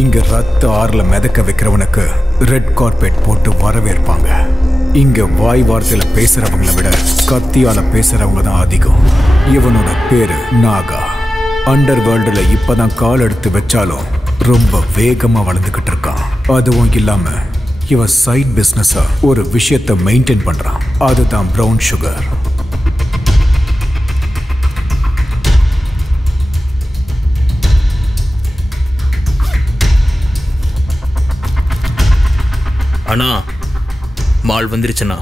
இங்க ரத்த ஆறுல மிதக்க வைக்கிறவனுக்கு ரெட் கார்பெட் போட்டு வரவேற்பாங்க. இங்க வாய் வார்த்தையில பேசுறவங்களை விட கத்தியால பேசுறவங்க தான் அதிகம். இவனோட பேரு நாகா. அண்டர் வேர்ல்டுல இப்பதான் கால் எடுத்து வச்சாலும் ரொம்ப வேகமா வளர்ந்துகிட்டு இருக்கான். அதுவும் இல்லாம இவன் சைட் பிசினஸா ஒரு விஷயத்தை மெயின்டைன் பண்றான். அதுதான் பிரவுன் சுகர். அண்ணா மால் வந்துருச்சுண்ணா.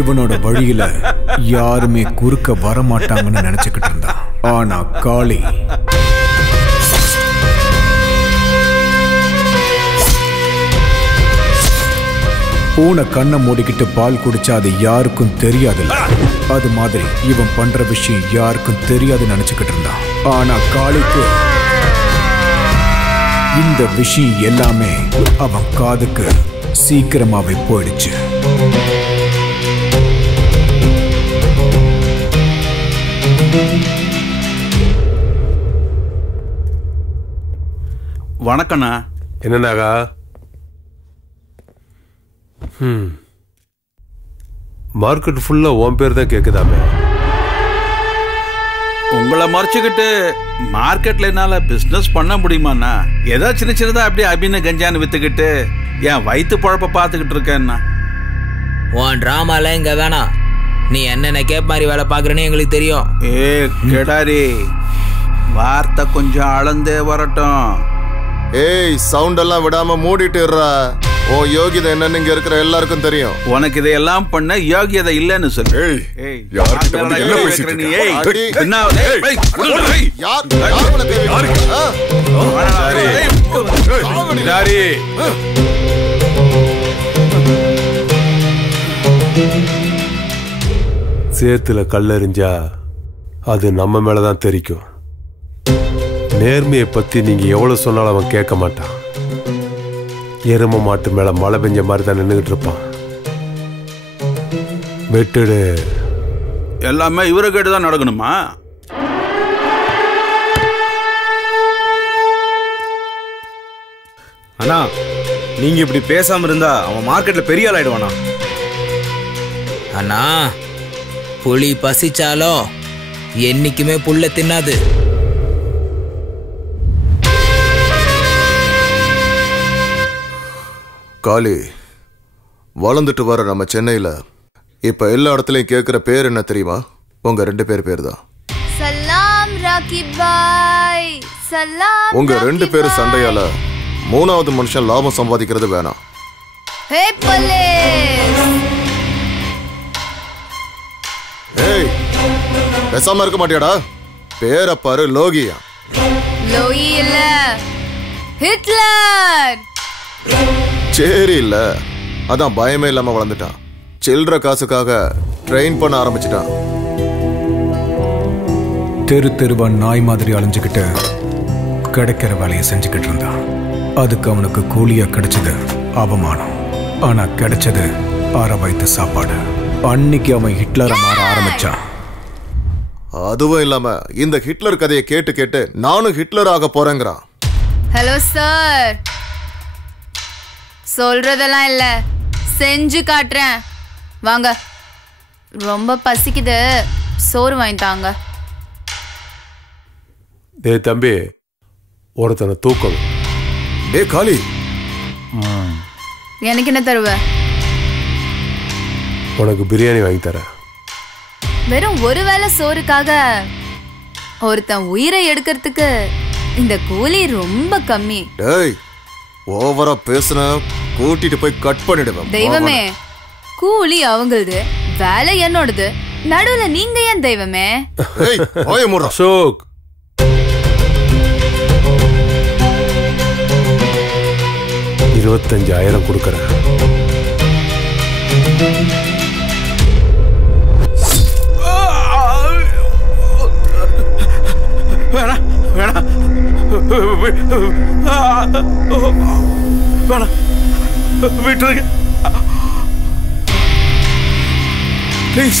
இவனோட வழியில யாருமே குறுக்க வரமாட்டாங்கன்னு நினைச்சுக்கிட்டு இருந்தான். ஆனா காளி பூனை கண்ணை மூடிக்கிட்டு பால் குடிச்சா அது யாருக்கும் தெரியாதுல்ல, அது மாதிரி இவன் பண்ற விஷயம் யாருக்கும் தெரியாதுன்னு நினைச்சுக்கிட்டு இருந்தான். ஆனா காளிக்கு இந்த விஷயம் எல்லாமே அவன் காதுக்கு சீக்கிரமாவே போயிடுச்சு. வணக்கண்ணா. என்னன்னாகா? மார்க்கெட் ஃபுல்லா உன் பேர் தான் கேக்குதாமே. உங்களை மறைச்சுக்கிட்டு மார்க்கெட்ல என்னால பிசினஸ் பண்ண முடியுமாண்ணா? ஏதோ சின்ன சின்னதா அப்படியே அபின கஞ்சான்னு வித்துக்கிட்டு என் வயிற்று பழப்ப பார்த்துக்கிட்டு இருக்கேன்னா. உன் டிராமால இங்க வேணாம். நீ என்னென்ன கேப் மாதிரி வேலை பார்க்குறேன்னு எங்களுக்கு தெரியும். ஏ கெடாரி, வார்த்தை கொஞ்சம் அளந்தே வரட்டும். ஏய், சவுண்ட் எல்லாம் விடாம மூடிட்டு இருறா. ஓ யோகிதை என்னன்னு இங்க இருக்கிற எல்லாருக்கும் தெரியும். உனக்கு இதையெல்லாம் பண்ண யோகியதை இல்லைன்னு சொல்லு. யார்கிட்ட வந்து என்ன பேசிட்டு இருக்க? சேத்துல கல்லெறிஞ்சா அது நம்ம மேலதான் தெரிக்கும். நேர்மையை பத்தி நீங்க எவ்வளவு சொன்னாலும் அவன் கேட்க மாட்டான். எரும மாட்டு மேல மழை பெஞ்ச மாதிரி தான் நின்றுகிட்டு இருப்பான். வெட்டுடு. எல்லாமே இவரை கேட்டுதான் நடக்கணுமா? அண்ணா, நீங்க இப்படி பேசாம இருந்தா அவன் மார்க்கெட்ல பெரிய ஆள் ஆயிடுவானா? அண்ணா, புலி பசிச்சாலும் என்னைக்குமே புல்ல தின்னாது. காளி, வளர்ந்துட்டு வர நம்ம சென்னையில இப்ப எல்லா இடத்துலயும் கேட்கிற பேர் என்ன தெரியுமா? உங்க 2 பேர் தான். சலாம் ராக்கி பாய், சலாம். உங்க 2 பேர் சண்டையால 3வது மனுஷன் லாபம் சம்பாதிக்கிறது வேணாம். ஹே போலீஸ்! ஏய், பேசாம இருக்க மாட்டியாடா? பேரை பாரு, லோகியா. லோயி இல்ல, ஹிட்லர். சரி இல்ல, அதான் பயமே இல்லாம வளர்ந்துட்டான். சில்லற காசுக்காக ட்ரெயின் பண்ண ஆரம்பிச்சிட்டான். தெரு தெருவா நாய் மாதிரி அலைஞ்சுக்கிட்டு கிடைக்கிற வேலையை செஞ்சுக்கிட்டு இருந்தான். அதுக்கு அவனுக்கு கூலியா கிடைச்சது அவமானம். ஆனா கிடைச்சது அரை வயிற்று சாப்பாடு. அன்னைக்கு அவன் ஹிட்லரை மாற ஆரம்பிச்சான். அதுவும் இல்லாம இந்த ஹிட்லர் கதையை கேட்டு கேட்டு நானும் ஹிட்லர் ஆக போறேங்கிறான். ஹலோ சார், சொல்றதெல்லாம் இல்ல, செஞ்சு காட்டுறேன். வாங்க, ரொம்ப பசிக்குது, சோறு வாங்கிட்டாங்க. டேய் தம்பி, ஒருத்தனை தூக்கணும். டேய் காளி, எனக்கு என்ன தருவ? உனக்கு பிரியாணி வாங்கி தரேன். வெறும் ஒரு வேளை சோறுக்காக ஒருத்தன் உயிரை எடுக்கிறதுக்கு இந்த கூலி ரொம்ப கம்மி. டேய், ஓவரா பேசுன கூட்டிட்டு போய் கட் பண்ணிடுவேன். தெய்வமே, கூலி அவங்களது, வேலை என்னோடது, நடுவுல நீங்க ஏன் தெய்வமே? அசோக், $25,000 கொடுக்கறேன். வேணா வேணா வேணா, விட்டுருங்க ப்ளீஸ்.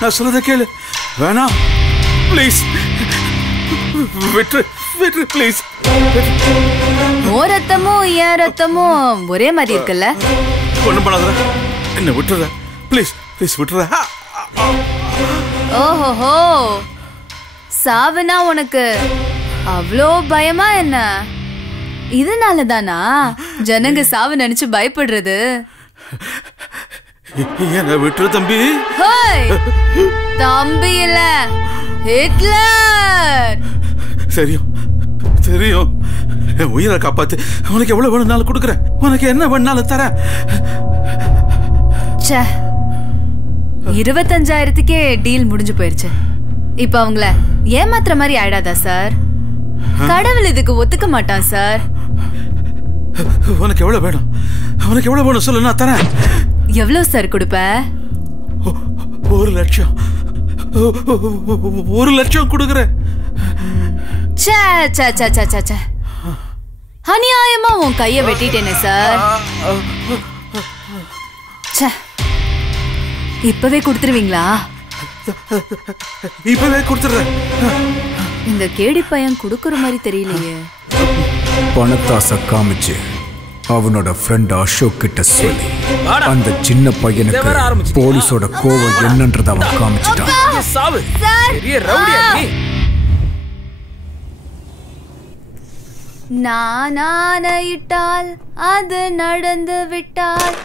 நான் சொல்றத கேளு. வேணாம் ப்ளீஸ் விட்டு விட்டு ப்ளீஸ். ஓ ரத்தமும் என் ரத்தமும் ஒரே மாதிரி இருக்குல்ல? ஒண்ணும் பண்ணாத, என்ன விட்டுற ப்ளீஸ் ப்ளீஸ் விட்டுற. ஓஹோஹோ, சாவுனா உனக்கு அவ்வளோ பயமா என்ன? இதனால தானா ஜனங்க சாவு நினைச்சு பயப்படுறது? என்ன விட்டுரு தம்பி. தம்பி இல்ல, ஹிட்லர். தெரியும் தெரியும், என் உயிரை காப்பாத்து. உனக்கு எவ்வளவு வேணும்னாலும் கொடுக்குறேன், உனக்கு என்ன வேணும்னாலும் தரேன். 25,000க்கே டீல் முடிஞ்சு போயிருச்சு. இப்ப அவங்கள ஏமாத்துற மாதிரி ஆயிடாதா சார்? கடவுள் இதுக்கு ஒத்துக்க மாட்டான் சார். உனக்கு எவ்வளவு வேணும், உனக்கு எவ்வளவு வேணும் சொல்லு, நான் தரேன். எவ்வளவு சார் கொடுப்ப? 1 லட்சம். 1 லட்சம் கொடுக்குறேன். அநியாயமா உன் கைய வெட்டிட்டேனே சார். இப்பவே கொடுத்துருவீங்களா? இப்பவே கொடுத்துறேன். இந்த கேடி பையன் கொடுக்கற மாதிரி தெரியலையே. பணத்தாசை காமிச்சு அவனோட ஃப்ரெண்ட் அசோக் கிட்ட சொல்லி அந்த சின்ன பையனுக்கு போலீஸோட கோவம் என்னன்றத அவன் காமிச்சிட்டான். நான் ஆணையிட்டால் அது நடந்து விட்டால்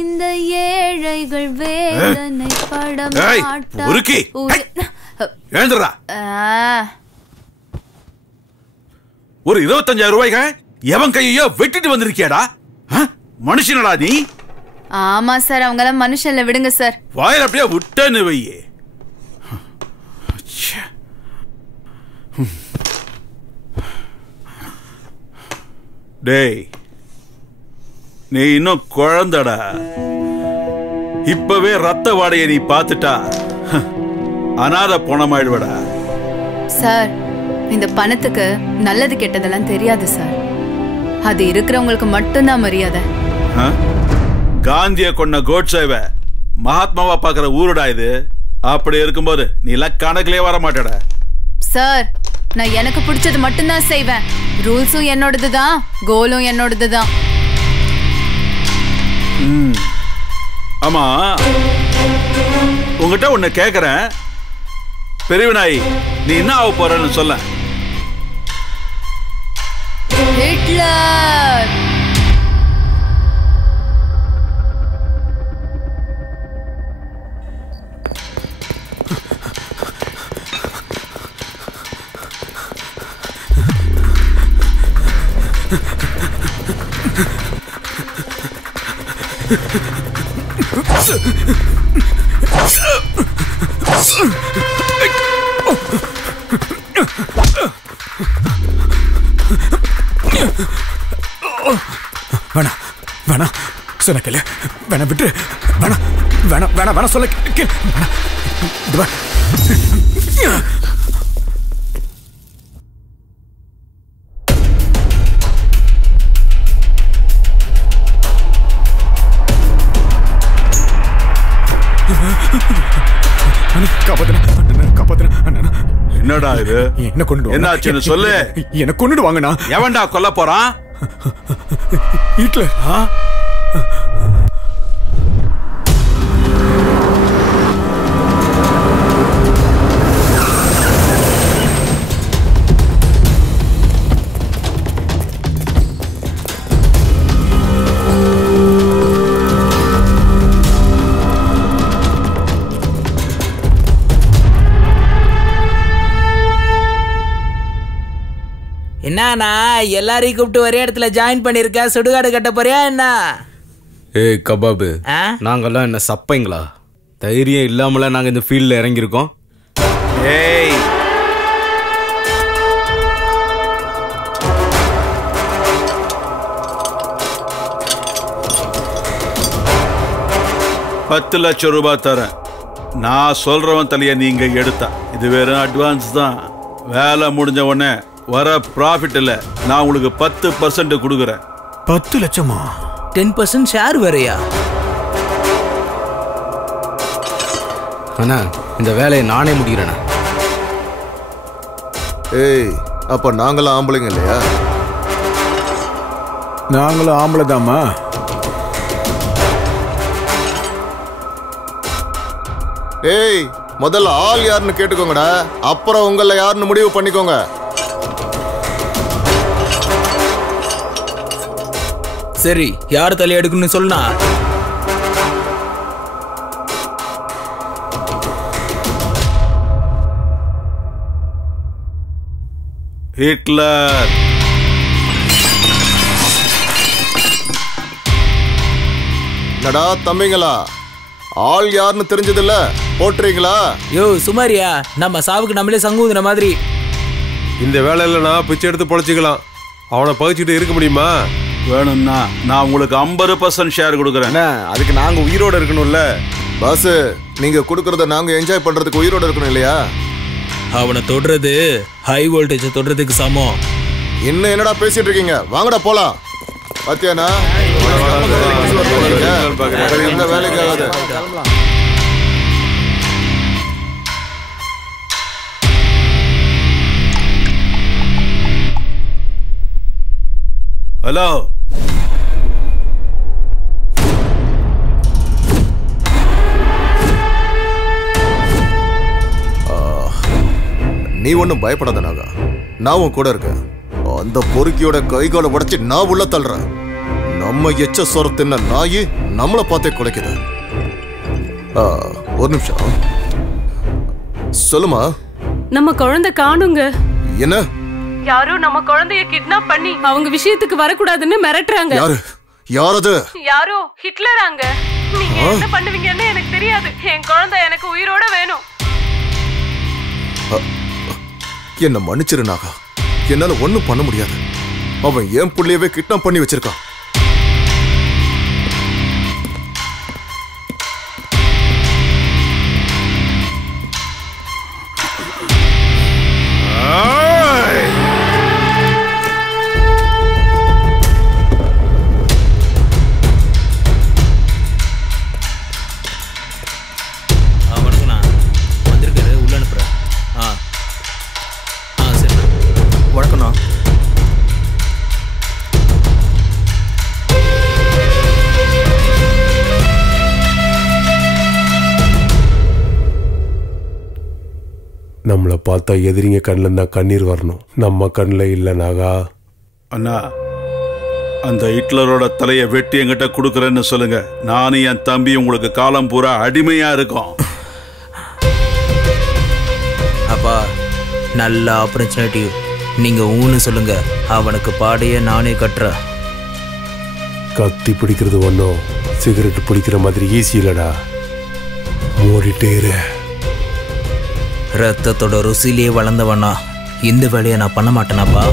இந்த ஏழைகள் வேதனை பட ஒரு 25,000 ரூபாய்க்கு எவன் கையோ வெட்டிட்டு வந்திருக்கியாடா? மனுஷனடா நீ? ஆமா சார், அவங்கள மனுஷன்ல விடுங்க சார். வாயில அப்படியே விட்டேன்னு வையே. டேய், நீ இன்னும் குழந்தடா. இப்பவே ரத்த வாடையை நீ பார்த்துட்டா அனாதை பணமாயிடுவடா. சார், இந்த பணத்துக்கு நல்லது கெட்டதெல்லாம் தெரியாது சார். அது இருக்கிறவங்களுக்கு மட்டும்தான் மரியாதை. காந்திய கொண்ட கோட்சேவ மகாத்மாவா பாக்குற ஊருடா இது. அப்படி இருக்கும்போது நீ எல்லாம் கணக்கிலே வர மாட்டடா. சார், நான் எனக்கு பிடிச்சது மட்டும்தான் செய்வேன். ரூல்ஸும் என்னோடதுதான், கோலும் என்னோடதுதான். ஆமா, உங்ககிட்ட ஒண்ணு கேக்குறேன். பெரியவனாய், நீ என்ன ஆக போறன்னு சொல்ல. ஹிட்லர். வேணா வேணா சொன்ன கேளு. வேணா விட்டு. வேணா வேணா வேணா வேணா சொல்ல கேளு. என்னடா இது? என்ன கொண்டு என்னாச்சுன்னு சொல்லு. என்ன கொண்டுடு வாங்கண்ணா. எவன்டா கொல்ல போறான்? ஹிட்லர். என்னண்ணா எல்லாரையும் கூப்பிட்டு ஒரே இடத்துல ஜாயின் பண்ணிருக்க? சுடுகாடு கட்ட போறியா என்ன? ஏய் கபாபு, நாங்கெல்லாம் என்ன சப்பைங்களா? தைரியம் இல்லாமல நாங்க இந்த ஃபீல்ட்ல இறங்கியிருக்கோம். ஏய், $10 லட்சம் தரேன். நான் சொல்றவன் தலைய நீங்க எடுத்தா. இது வெறும் அட்வான்ஸ் தான். வேலை முடிஞ்ச உடனே வர ப்ராஃபிட் இல்ல, நான் உங்களுக்கு 10% கொடுக்குறேன். 10 லட்சமா? 10% ஷேர் வேறையா? அண்ணா, இந்த வேலையை நானே முடிக்கிறேண்ணே. ஏய், அப்ப நாங்களாம் ஆம்பளைங்க இல்லையா? நாங்களும் ஆம்பளை தாம்மா. ஏய், முதல்ல ஆள் யாருன்னு கேட்டுக்கோங்கடா, அப்புறம் உங்கள யாருன்னு முடிவு பண்ணிக்கோங்க. சரி, யார் தலை எடுக்கணும்னு சொல்லுனா? ஹிட்லர். நடா தம்பிங்களா, ஆள் யாருன்னு தெரிஞ்சதில்ல, போட்டுறீங்களா? யோ சுமாரியா, நம்ம சாவுக்கு நம்மளே சங்குதுன மாதிரி. இந்த வேலையில நான் பிச்சை எடுத்து பொழைச்சிக்கலாம். அவனை பகிச்சுட்டு இருக்க முடியுமா? வேணும்னா நான் உங்களுக்கு 50% ஷேர் கொடுக்குறேன். அதுக்கு நாங்க உயிரோட இருக்கணும்ல. பாஸ், நீங்க கொடுக்கறத நாங்க என்ஜாய் பண்றதுக்கு உயிரோட இருக்கணும் இல்லையா? அவனை தொடுறது ஹை வோல்டேஜ் தொடுறதுக்கு சமம். இன்னும் என்னடா பேசிட்டு இருக்கீங்க? வாங்கடா போலாம். பாத்தியானா எந்த வேலைக்கு ஆகாது. ஹலோ, நீ ஒன்னும் பயப்படாத நாகா, நான் உன் கூட இருக்கேன். அந்த பொறுக்கியோட கைகால உடைச்சு நான் உள்ள தள்ளுறேன். நம்ம எச்ச சொர தின்ன நாயி நம்மளை பார்த்தே குலைக்குது. ஒரு நிமிஷம் சொல்லுமா. நம்ம குழந்தை காணுங்க. என்ன? யாரோ நம்ம குழந்தைய கிட்னாப் பண்ணி அவங்க விஷயத்துக்கு வரக்கூடாதுன்னு மிரட்டுறாங்க. யாரு? யாரது? யாரோ ஹிட்லராங்க. நீங்க என்ன பண்ணுவீங்கன்னு எனக்கு தெரியாது. என் குழந்தை எனக்கு உயிரோட வேணும். என்ன மன்னிச்சிரு நாகா, என்னால ஒண்ணும் பண்ண முடியாது. அவன் என் புள்ளையவே கிட்னாப் பண்ணி வச்சிருக்கான். நம்மளை பார்த்தா எதிரிங்க கண்ணில் இருந்தா கண்ணீர் வரணும், நம்ம கண்ணில் இல்லை நாகா. அண்ணா, அந்த ஹிட்லரோட தலையை வெட்டி என்கிட்ட கொடுக்குறேன்னு சொல்லுங்க. நானும் என் தம்பி உங்களுக்கு காலம் பூரா அடிமையா இருக்கோம். அப்பா, நல்ல ஆப்பர்ச்சுனிட்டி. நீங்க ஊன்னு சொல்லுங்க, அவனுக்கு பாடையே நானே கட்டுறேன். கத்தி பிடிக்கிறது ஒன்றும் சிகரெட் பிடிக்கிற மாதிரி ஈஸி இல்லடா. மூடிட்டே இரு. ரத்தத்தோட ருசிலேயே வளர்ந்தவனா இந்த வேலையை நான் பண்ண மாட்டேனாப்பா.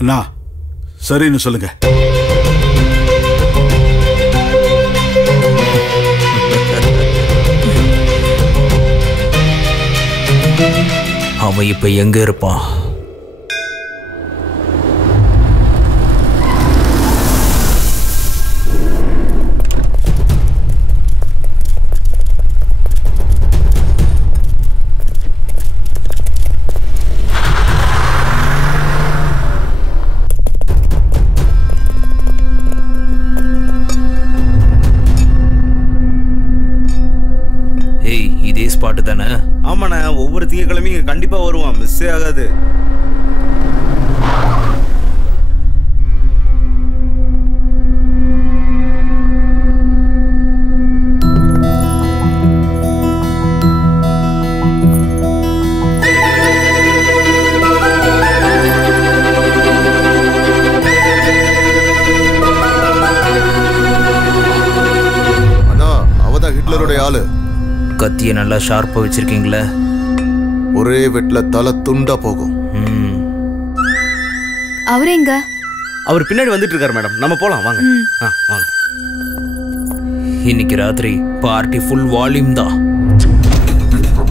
அண்ணா, சரின்னு சொல்லுங்க. அவன் இப்ப எங்க இருப்பான்? இதே ஸ்பாட்டு தானே? ஆமாண்ணா, ஒவ்வொரு திங்கக்கிழமையும் கண்டிப்பா வருவான், மிஸ்ஸே ஆகாது. அண்ணா, அவதான் ஹிட்லருடைய ஆளு. கத்தியை நல்லா ஷார்ப்பா வச்சிருக்கீங்களே. ஒரே வெட்ல தலை துண்டா போகும். அவரு எங்க? அவர் பின்னாடி வந்துட்டு இருக்காரு மேடம். நம்ம போலாம் வாங்க. வாங்க. இன்னைக்கு ராத்திரி பார்ட்டி ஃபுல் வால்யூம் தான்.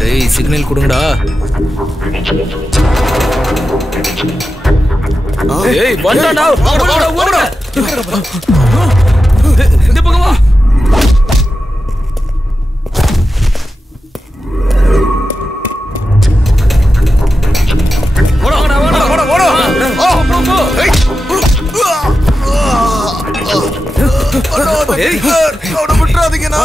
டேய், சிக்னல் கொடுங்கடா. ஏய் வந்தாடா ஓடுடா இந்த பக்கம் வா விட்டுறாதீங்கண்ணா.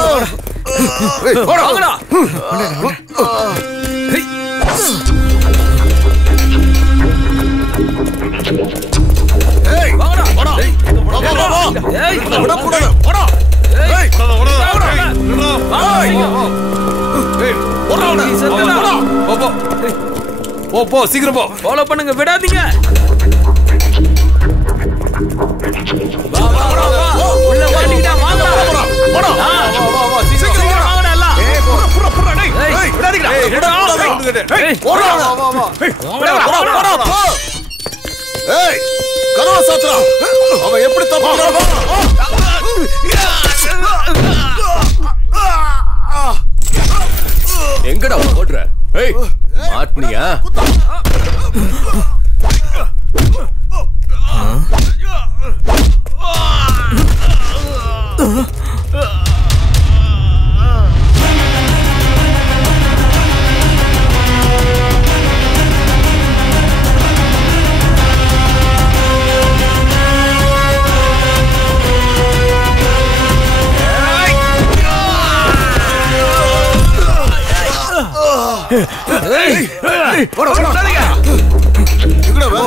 போ சீக்கிரம் போ. ஃபாலோ பண்ணுங்க, விடாதீங்க. உள்ள வாடிடா, வாங்கடா. சீக்கிரம் வாங்கடா எல்லாம். விடாதீங்கடா. ஏய், கதவை சாத்துறா. அவன் எப்படி தப்புறான்? எங்கடா ஓடுற? ஏய், மாட்னியா?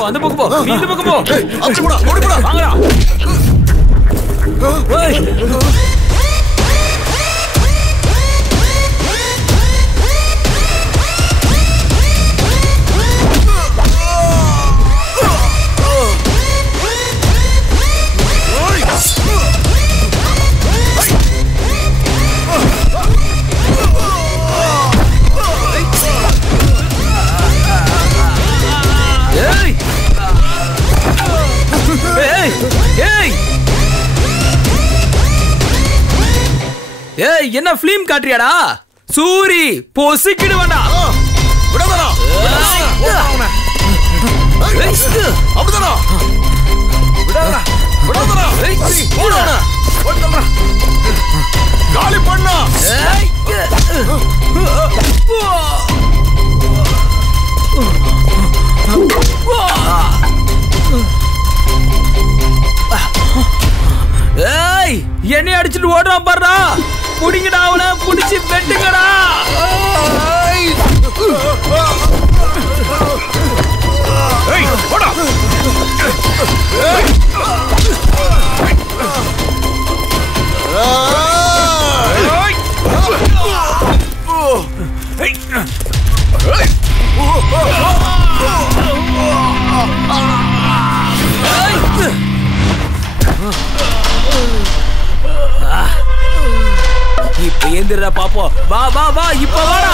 அந்த பக்கம் போ, இந்த பக்கம் போ. அப்படி போடா, ஓடி போடா. வாங்கடா. ஏய், என்ன ஃபிலிம் காட்றியாடா? சூரி பொசிக்கிடு வேண்டா. விடாதடா. அப்படிதானா? விடாதடா. விடாதடா. ஓடுடா. ஓடுடா. காலி பண்ணா. ஏய், என்னை அடிச்சிட்டு ஓடுறான் பாருடா. புடிங்கடா, அவனை புடிச்சு வெட்டுங்கடா. ஏய், ஓடா. இப்ப ஏந்திரா பாப்போம். வா வா வா, இப்ப வாடா.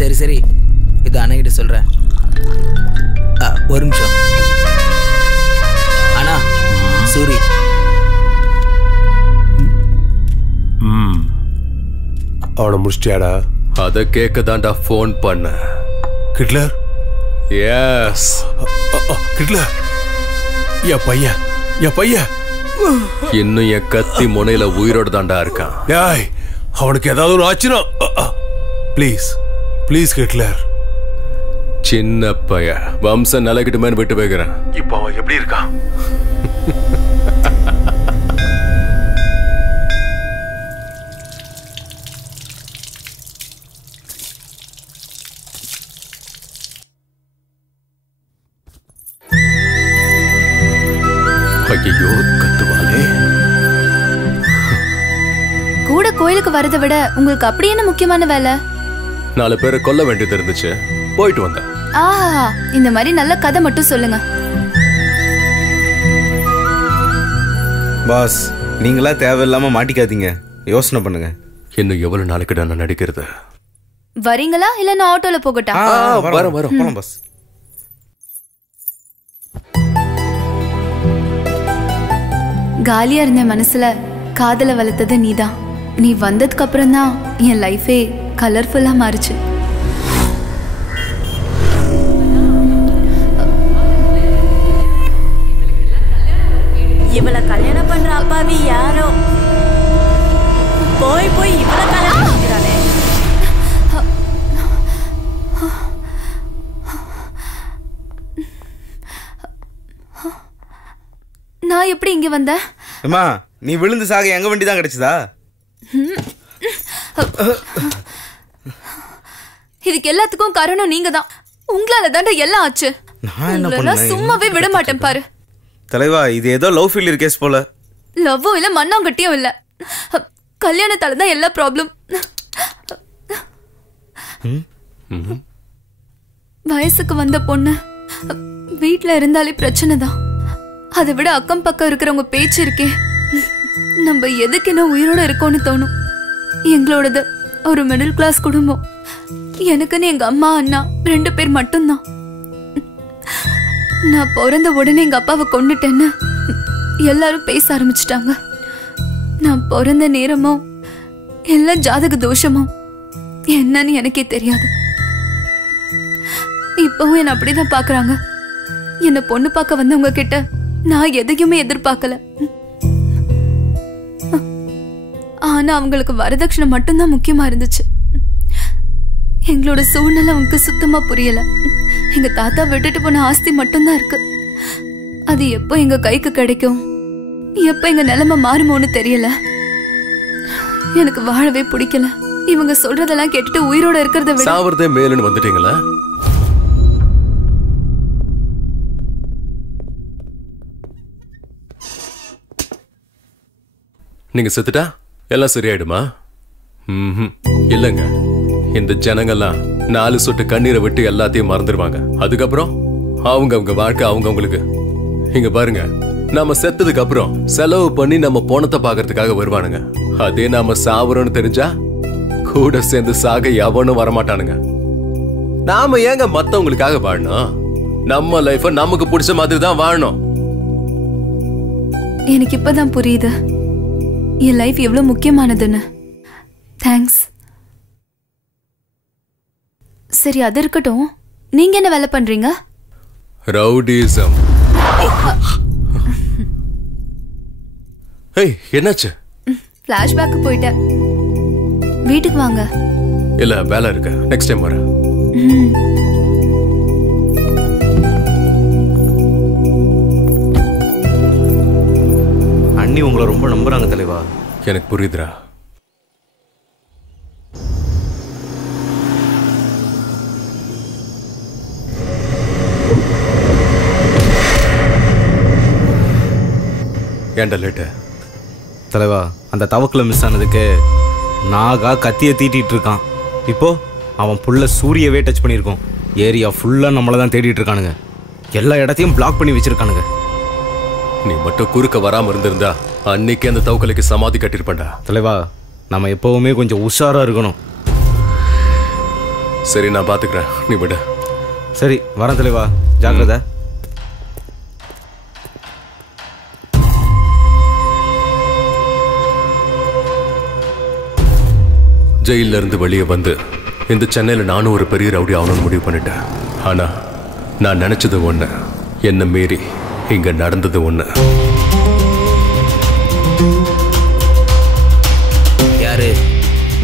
சரி சரி, இது அண்ணகிட்ட சொல்றேன். ஒரு நிமிஷம். அண்ணா, சூரி. அவனை முடிச்சிட்டியாடா? அதை கேட்க தான்டா ஃபோன் பண்ண. கிட்லர்? எஸ். கிட்லர், என் பையன் இன்னும் என் கத்தி முனையில உயிரோட தாண்டா இருக்கான். ஏய், அவனுக்கு ஏதாவது ஒரு ஆச்சுனா ப்ளீஸ் ப்ளீஸ் ஹிட்லர். சின்ன பைய வம்சம் நிலைக்கிட்டுமேன்னு விட்டு வைக்கிறேன். இப்போ அவன் எப்படி இருக்கான்? ஐயோ, கத்துவாளே. கூட கோயிலுக்கு வரதை விட உங்களுக்கு அப்படி என்ன முக்கியமான வேலை? 4 பேரை கொல்ல வேண்டியது இருந்துச்சு, போயிட்டு வந்தேன். ஆஹா, இந்த மாதிரி நல்ல கதை மட்டும் சொல்லுங்க. பாஸ், நீங்களா தேவையில்லாம மாட்டிக்காதீங்க, யோசனை பண்ணுங்க. இன்னும் எவ்வளவு நாளைக்கு நான் நடிக்கிறது? வரீங்களா இல்ல நான் ஆட்டோல போகட்டா? வரோம் போலாம் பாஸ். காலியா இருந்த மனசுல காதல வளர்த்தது நீதான். நீ வந்ததுக்கு அப்புறம் தான் என் லைஃபே கலர்ஃபுல்லா மாறுச்சு. இவளை கல்யாணம் பண்ற அப்பாவி யாரோ போய் இவளை கல்யாணம் பண்ணிக்கிறானே. நான் எப்படி இங்க வந்தேன்? அம்மா, நீ விழுந்து சாக எங்க வண்டி தான் கிடைச்சதா? இதுக்கு எல்லாத்துக்கும் காரணம் நீங்க தான். உங்களால தாண்டா எல்லாம் ஆச்சு. நான் என்ன பண்ணேன்? சும்மாவே விட மாட்டேன் பாரு. தலைவா, இது ஏதோ லவ் ஃபெயிலியர் கேஸ் போல. லவ்வும் இல்ல மண்ணாங்கட்டியும் இல்ல, கல்யாணத்தால தான் எல்லா ப்ராப்ளம். வயசுக்கு வந்த பொண்ணு வீட்டுல இருந்தாலே பிரச்சனை தான். அதை விட அக்கம் பக்கம் இருக்கிறவங்க பேச்சு இருக்கே, நம்ம எதுக்கு என்ன உயிரோட இருக்கோன்னு தோணும். எங்களோடது ஒரு மிடில் கிளாஸ் குடும்பம். எனக்குன்னு எங்க அம்மா அண்ணா 2 பேர் மட்டும்தான். நான் பிறந்த உடனே எங்க அப்பாவை கொண்டுட்டேன்னு எல்லாரும் பேச ஆரம்பிச்சிட்டாங்க. நான் பிறந்த நேரமோ எல்லாம் ஜாதக தோஷமோ என்னன்னு எனக்கே தெரியாது. இப்பவும் என்ன அப்படிதான் பாக்குறாங்க. என்ன பொண்ணு பார்க்க வந்தவங்க கிட்ட நான் எதையுமே எதிர்பார்க்கல. ஆனா அவங்களுக்கு வரதட்சணை மட்டும்தான் முக்கியமா இருந்துச்சு. எங்களோட சூழ்நிலை அவங்களுக்கு சுத்தமா புரியல. எங்க தாத்தா விட்டுட்டு போன ஆஸ்தி மட்டும்தான் இருக்கு. அது எப்போ எங்க கைக்கு கிடைக்கும், எப்ப எங்க நிலைமை மாறுமோன்னு தெரியல. எனக்கு வாழவே பிடிக்கல. இவங்க சொல்றதெல்லாம் கேட்டுட்டு உயிரோட இருக்கிறத விட சாவறதே மேலுன்னு வந்துட்டீங்களா? நீங்க செத்துட்டா எல்லாம் சரியாயிடுமா? இல்லங்க, இந்த ஜனங்கள்லாம் 4 சொட்டு கண்ணீரை விட்டு எல்லாத்தையும் மறந்துடுவாங்க. அதுக்கப்புறம் அவங்க வாழ்க்கை அவங்களுக்கு. இங்க பாருங்க, நாம செத்ததுக்கு அப்புறம் செலவு பண்ணி நம்ம போனத்தை பாக்குறதுக்காக வருவானுங்க. அதே நாம சாவறோம்னு தெரிஞ்சா கூட சேர்ந்து சாக எவனும் வரமாட்டானுங்க. நாம ஏங்க மத்தவங்களுக்காக வாழணும்? நம்ம லைஃப நமக்கு பிடிச்ச மாதிரி தான் வாழணும். எனக்கு இப்பதான் புரியுது என் லைஃப் எவ்வளவு முக்கியமானதுன்னு. தேங்க்ஸ். சரி, அது இருக்கட்டும். நீங்க என்ன வேலை பண்றீங்க? ரவுடிசம். ஏய், என்னாச்சு? ஃபிளாஷ்பேக் போயிட்டேன். வீட்டுக்கு வாங்க. இல்ல, வேலை இருக்கு, நெக்ஸ்ட் டைம் வரேன். அண்ணி உங்களை ரொம்ப நம்புறாங்க தலைவா. எனக்கு புரியுதுடா. ஏன்டா லேட்டு? தலைவா, அந்த தவக்கில் மிஸ் ஆனதுக்கு நாகா கத்தியை தீட்டிட்டு இருக்கான். இப்போ அவன் புள்ள சூரியவே டச் பண்ணியிருக்கோம். ஏரியா ஃபுல்லாக நம்மளை தான் தேடிட்டு இருக்கானுங்க. எல்லா இடத்தையும் பிளாக் பண்ணி வச்சிருக்கானுங்க. நீ மட்டும் குறுக்க வராம இருந்திருந்தா அன்னைக்கு அந்த தவக்கலைக்கு சமாதி கட்டிருப்பேன்டா. தலைவா, நம்ம எப்பவுமே கொஞ்சம் உஷாரா இருக்கணும். சரி, நான் பாத்துக்கிறேன், நீ விட. சரி, வரேன் தலைவா, ஜாக்கிரதை. ஜெயில இருந்து வெளியே வந்து இந்த சென்னையில நானும் ஒரு பெரிய ரவுடி ஆகணும்னு முடிவு பண்ணிட்டேன். ஆனா நான் நினைச்சது ஒண்ணு, என்ன மீறி இங்க நடந்தது ஒண்ணு.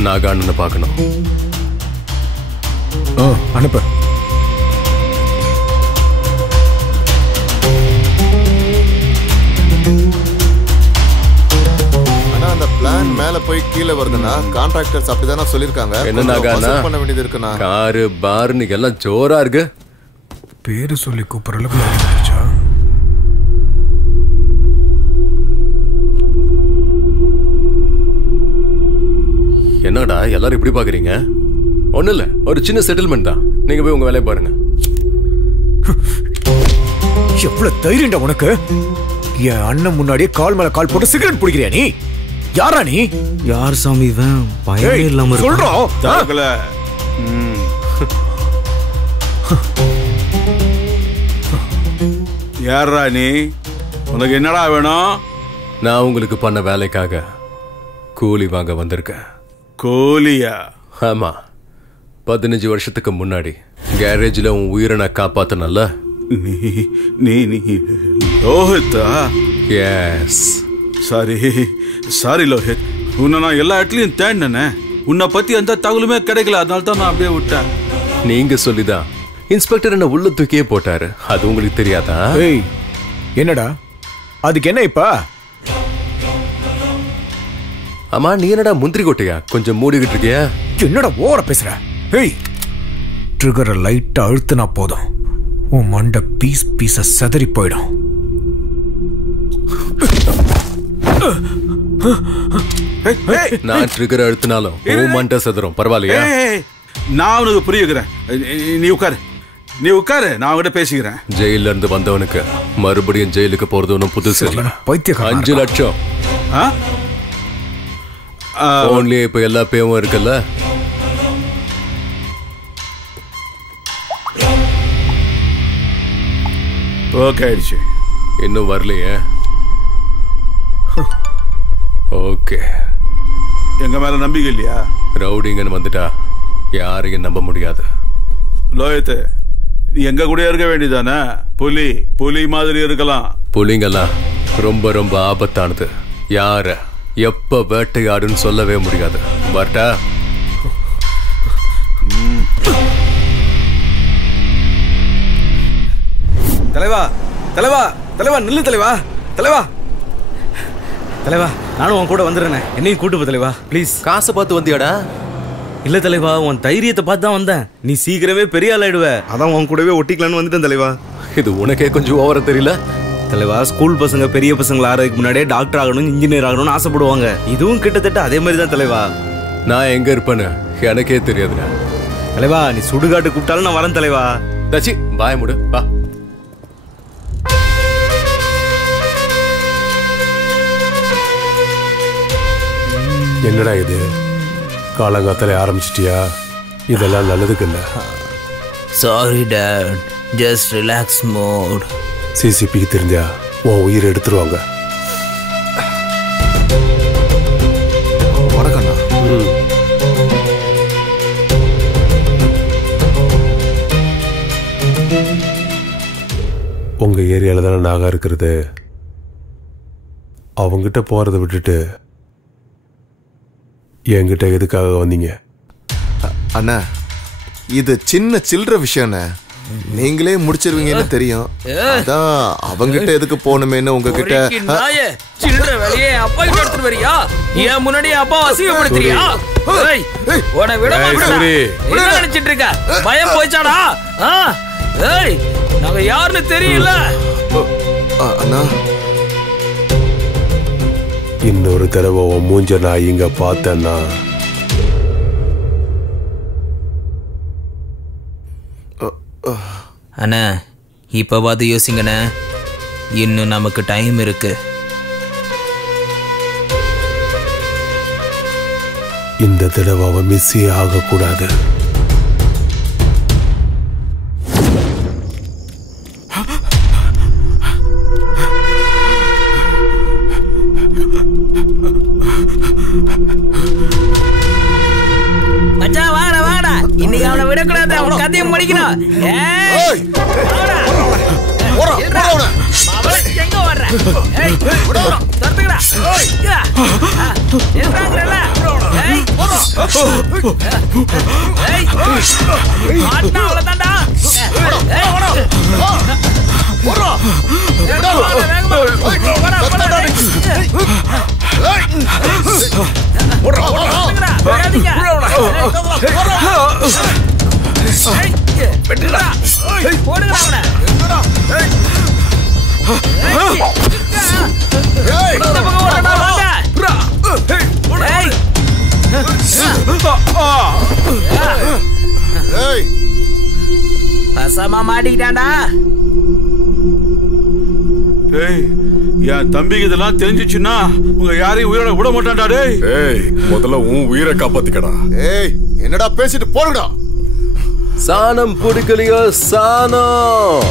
நாகான்னு பார்க்கணும். அனுப்பு. ஆனா அந்த பிளான் மேல போய் கீழே வருதுன்னா கான்ட்ராக்டர்ஸ் அப்படிதானே சொல்லிருக்காங்க. என்ன நாகானா பண்ண வேண்டியது இருக்குண்ணா. காரு பார்னு எல்லாம் ஜோரா இருக்கு. பேரு சொல்லி கூப்பிடுற அளவுக்கு ஆயிடுச்சா? என்னடா எல்லாரும் இப்படி பாக்குறீங்க? ஒண்ணு இல்ல, ஒரு சின்ன செட்டில்மெண்ட் தான். நீங்க போய் உங்க வேலையை பாருங்க. எவ்வளவு தைரியம்டா உனக்கு? என் அண்ணன் முன்னாடியே கால் மேல கால் போட்டு சிகரெட் பிடிக்கிறியா நீ? யாரா நீ? யார் சாமி இவன்? பயமே இல்லாம சொல்றோம். யாரா நீ? உனக்கு என்னடா வேணும்? நான் உங்களுக்கு பண்ண வேலைக்காக கூலி வாங்க வந்திருக்கேன். கூலியா? ஆமா, 15 வருஷத்துக்கு முன்னாடி கேரேஜ்ல உன் உயிரை நான் காப்பாத்தனல்ல. நீ லோஹித்தா? எஸ். சாரி லோஹித், உன்னை நான் எல்லா இடத்துலயும் தேடினேனே. உன்னை பத்தி எந்த தகவலுமே கிடைக்கல, அதனால தான் நான் அப்படியே விட்டேன். நீங்க சொல்லிதான் இன்ஸ்பெக்டர் என்ன உள்ள தூக்கியே போட்டாரு. அது உங்களுக்கு தெரியாதா? என்னடா அதுக்கு என்ன இப்ப? ஆமா, நீ என்னடா முந்திரி கொட்டையா கொஞ்சம் மூடிக்கிட்டு இருக்கியா? என்னடா ஓவரா பேசுற? ட்ரிகரை லைட்டா அழுத்தினா போதும், உன் மண்டை பீஸா செதறி போயிடும். நான் ட்ரிகர் அழுத்தினாலும் உன் மண்டை செதறும். பரவாயில்லையா? நான் உனக்கு புரியுகிறேன். நீ உட்காரு, நான் அவங்ககிட்ட பேசிக்கிறேன். ஜெயில இருந்து வந்தவனுக்கு மறுபடியும் ஜெயிலுக்கு போறது ஒன்றும் புதுசு இல்ல. 5 லட்சம் போன்லயே இப்ப எல்லா பேவும் இருக்குல்ல. ஓகே ஆயிடுச்சு. இன்னும் வரலையே? ஓகே. எங்க மேல நம்பிக்கை இல்லையா? ரவுடிங்கன்னு வந்துட்டா யாரையும் நம்ப முடியாது. லோஹித், நீ எங்க கூட இருக்க வேண்டியதானே? புலி மாதிரி இருக்கலாம். புலிங்கெல்லாம் ரொம்ப ரொம்ப ஆபத்தானது. யார எப்ப வேட்டையாடுன்னு சொல்லவே முடியாது. பட்டா தலைவா தலைவா தலைவா நில்லு தலைவா. தலைவா தலைவா, நானும் உன் கூட வந்துடுறேன். என்னையும் கூட்டு போ தலைவா, ப்ளீஸ். காசை பார்த்து வந்தியாடா? இல்ல தலைவா, உன் தைரியத்தை பார்த்து தான் வந்தேன். நீ சீக்கிரமே பெரிய ஆள் ஆயிடுவ, அதான் உன் கூடவே ஒட்டிக்கலான்னு வந்துட்டேன் தலைவா. இது உனக்கே கொஞ்சம் ஓவரா தெரியல தலைவா? ஸ்கூல் பசங்க பெரிய பசங்களை ஆறதுக்கு முன்னாடியே டாக்டர் ஆகணும், இன்ஜினியர் ஆகணும்னு ஆசைப்படுவாங்க. இதுவும் கிட்டத்தட்ட அதே மாதிரி தான் தலைவா. நான் எங்க இருப்பேன்னு எனக்கே தெரியாதுடா தலைவா. நீ சுடுகாட்டு கூப்பிட்டாலும் நான் வரேன் தலைவா. தச்சி பாய முடு வா. என்னடா இது, காலங்காத்தால ஆரம்பிச்சிட்டியா? இதெல்லாம் நல்லதுக்கு இல்ல. Sorry dad, just relax mode. சிசிபிக்கு தெரிஞ்சா உன் உயிரை எடுத்துருவாங்க. வணக்கண்ணா. உங்க ஏரியால தானே நாகா இருக்கிறது. அவங்கிட்ட போறதை விட்டுட்டு என்கிட்ட எதுக்காக வந்தீங்க? அண்ணா, இது சின்ன சில்லற விஷயம்ண்ணே, நீங்களே முடிச்சிருவீங்கன்னு தெரியும். அதான் அவங்கிட்ட எதுக்கு போகணுமேன்னு உங்ககிட்ட. சில்லற வேலையே அப்பா கிட்ட எடுத்துட்டு வரியா? ஏன் முன்னாடி அப்பா அசிங்கப்படுத்துறியா? உன விட என்ன நினைச்சிட்டு இருக்க? பயம் போயிச்சாடா? நாங்க யாருன்னு தெரியல. அண்ணா, இன்னொரு தடவை உன் மூஞ்ச நான் இங்க பார்த்தேன்னா அண்ணா, இப்ப பார்த்து யோசிங்கண்ணே, இன்னும் நமக்கு டைம் இருக்கு. இந்த தடவை அவன் மிஸ்ஸே ஆகக்கூடாது. மச்சான் வாடா வாடா, இன்னைக்கு அவனை விடக்கூடாது, அவன் கதையும் முடிக்கணும். எங்க வர்ற? தடுத்துக்கடா. மாட்டிக்கிட்டாண்டா. என் தம்பிக்கு இதெல்லாம் தெரிஞ்சிச்சுன்னா உங்க யாரையும் உயிரோட விட மாட்டான்டா. டேய் முதல்ல உன் உயிரை காப்பாத்திக்கடா. என்னடா பேசிட்டு போறடா. சாணம் பிடிக்கலையோ சாணம்.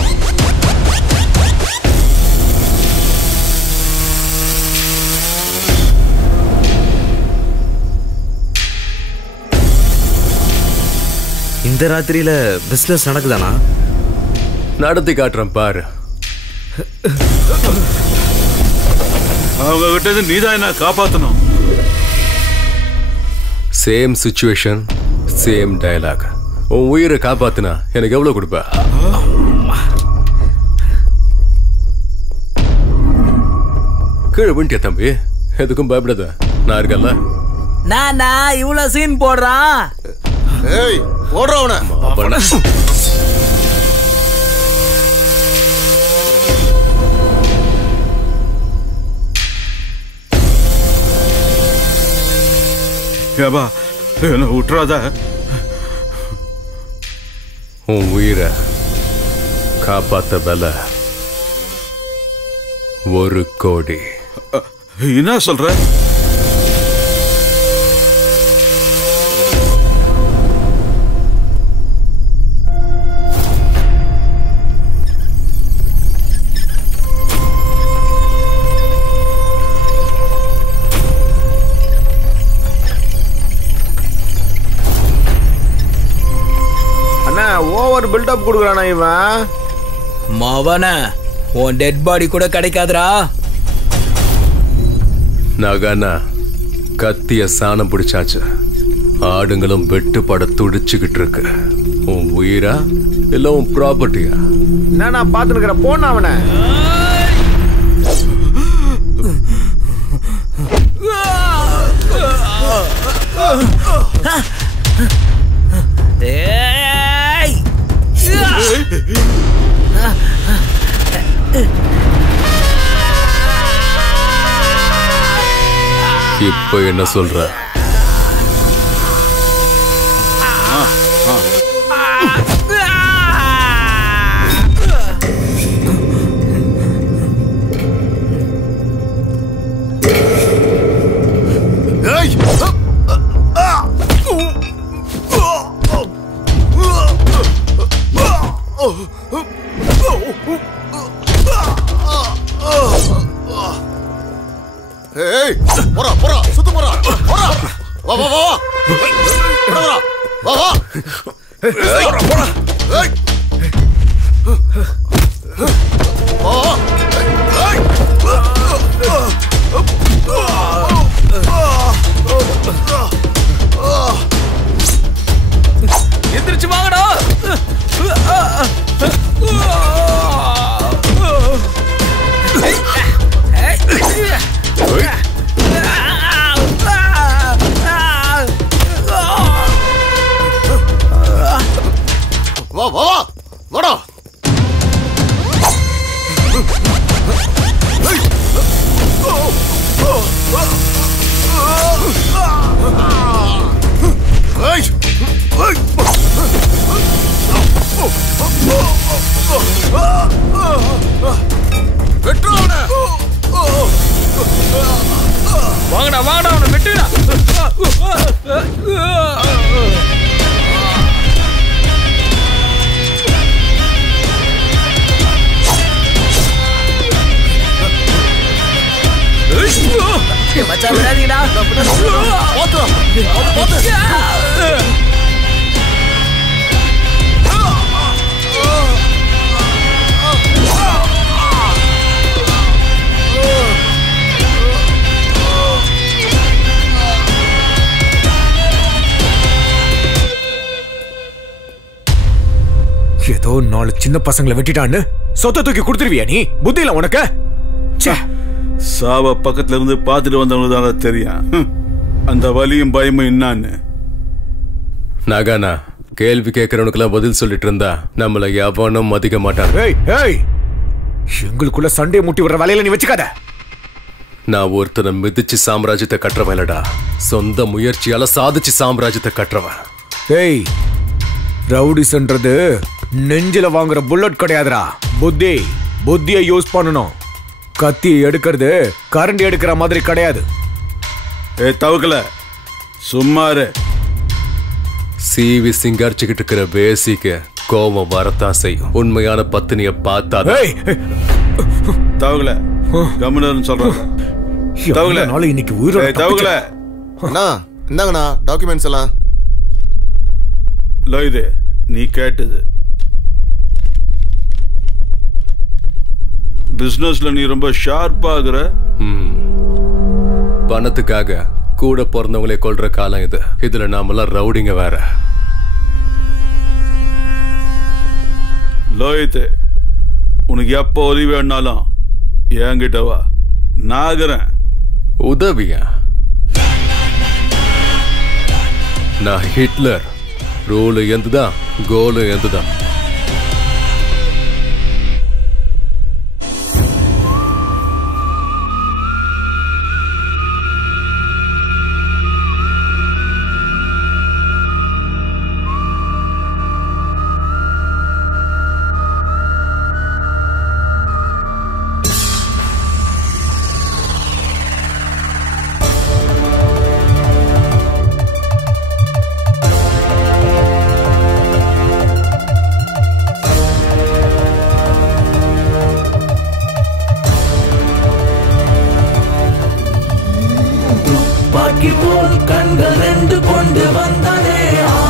இந்த ராத்திரியில பிசினஸ் நடக்குதானா? நடத்தி காட்டுறேன் பாரு. அவங்க கிட்ட நீதான் என்ன காப்பாத்தணும். Same situation same dialogue. உன் உயிரை காப்பாத்தினா எனக்கு எவ்வளவு கொடுப்ப? கீழே விண்டிய தம்பி, எதுக்கும் பயப்படாத, நான் இருக்கல. நானா இவ்வளவு சீன் போடுறான்? ஏய் போடுறவன. ஏபா என்ன விட்டுறாத. உன் உயிரை காப்பாத்த பல 1 கோடி. என்ன சொல்ற? ஓவர் பில்டப் கொடுக்குறானா இவன்? மவன உன் டெட் பாடி கூட கிடைக்காதுடா. நகனா கத்திய சாணம் பிடிச்சாச்சு. ஆடுங்களும் வெட்டுப்பட துடிச்சுக்கிட்டு இருக்கு. உன் உயிரா இல்ல உன் ப்ராப்பர்ட்டியா? என்ன பாத்துன்னு இருக்கிற போன அவனை. இப்ப என்ன சொல்ற? ஏய் போடா போடா சுத்து போடா போடா. வா வா வா போடா வா வா. போடா போடா. ஏய் வா. ஏய் எந்திரிச்சு வாங்கடா. வா வா வா வாடா. வாங்கடா வாங்கடா அவனை வெட்டுடா. மச்சான் விடாதீங்கடா. 4 சின்ன பசங்களை வெட்டிட்டான்னு சொத்தை தூக்கி கொடுத்துருவியா நீ? புத்தியில உனக்கு? சாவ பக்கத்துல இருந்து பார்த்துட்டு வந்தவங்களுக்கு தான் தெரியும் அந்த வலியும் பயமும் என்னான்னு. நாகானா, கேள்வி கேட்கறவனுக்கெல்லாம் பதில் சொல்லிட்டு இருந்தா நம்மள எவனும் மதிக்க மாட்டாங்க. எங்களுக்குள்ள சண்டையை முட்டி விடுற வேலையில நீ வச்சுக்காத. நான் ஒருத்தனை மிதிச்சு சாம்ராஜ்யத்தை கட்டுறவன் இல்லடா, சொந்த முயற்சியால சாதிச்சு சாம்ராஜ்யத்தை கட்டுறவன். ஏய், ரவுடிஸ்ன்றது நெஞ்சில வாங்குற புல்லட் கிடையாதுடா. புத்தியை யூஸ் பண்ணணும். கத்தி எடுக்கிறது கரண்டி எடுக்கிற மாதிரி கிடையாது. தவக்கல சும்மாரு. சிவி சிங்காரிச்சுக்கிட்டு இருக்கிற பேசிக்கு கோபம் வரத்தான் செய்யும். உண்மையான பத்தினிய பார்த்தா தவக்கல கம்முன்னு சொல்றேன். இன்னைக்கு உயிரோட தவக்கல இந்தாங்கண்ணா டாக்குமெண்ட்ஸ் எல்லாம். இது நீ கேட்டது. பிசினஸ்ல நீ ரொம்ப ஷார்ப்பாகிற. பணத்துக்காக கூட பிறந்தவங்களே கொல்ற காலம் இது. இதுல நாமெல்லாம் ரவுடிங்க வேற. லோயித்து, உனக்கு எப்போ உதவி வேணாலும் என்கிட்ட வா, நாகிறேன். உதவியா? நான் ஹிட்லர். ரூலு எந்துதான், கோலு எந்துதான். கண்கள் 2 கொண்டு வந்தானே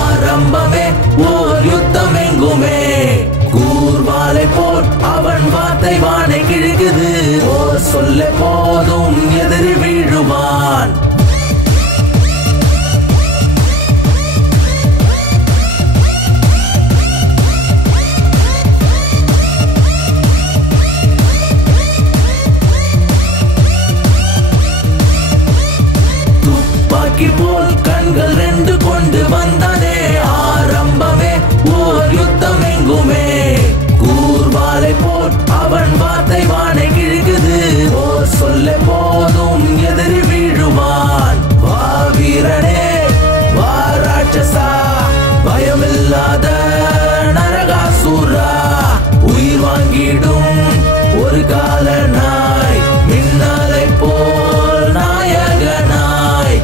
ஆரம்பமே ஓர் யுத்தம் எங்குமே. கூர்வாலை போல் அவன் வார்த்தை வானை கிழக்குது. ஓர் சொல்ல போதும் எதிரி வீழுவான். போல் கண்கள் 2 கொண்டு வந்தானே ஆரம்பமே ஓர் யுத்தம் எங்குமே. கூர்வாலை போல் அவன் வார்த்தை வானை கிழக்குது. ஓர் சொல்ல போதும் எதிரி வீழுவான். வா வீரனே, வா ராட்சசா, பயமில்லாத நரகாசூரா. உயிர் வாங்கிடும் ஒரு கால நாய், மின்னலை போல் நாயகனாய்.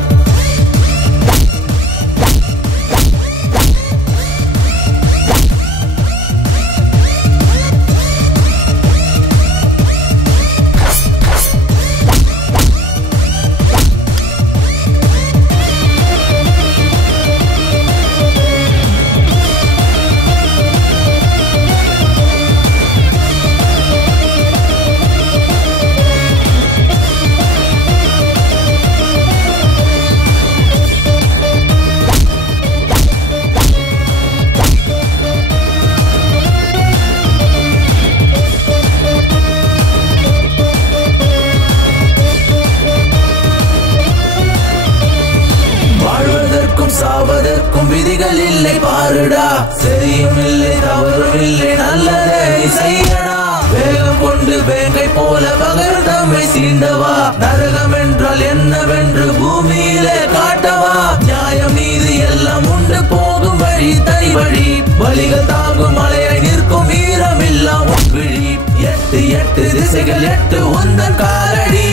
சாவதற்கும் விதிகள் இல்லை பாருடா. சரியும் இல்லை தவறும் இல்லை, நல்லதே செய்யடா. வேகம் கொண்டு வேங்கை போல பகர் தம்மை சீண்டவா. நரகம் என்றால் என்னவென்று பூமியிலே காட்டவா. நியாயம் நீதி எல்லாம் உண்டு போகும் வழி தனி வழி. வலிகள் தாங்கும் மலையாய் நிற்கும் வீரமில்லா உட்விழி. 8 திசைகள் 8 உந்தன் காலடி.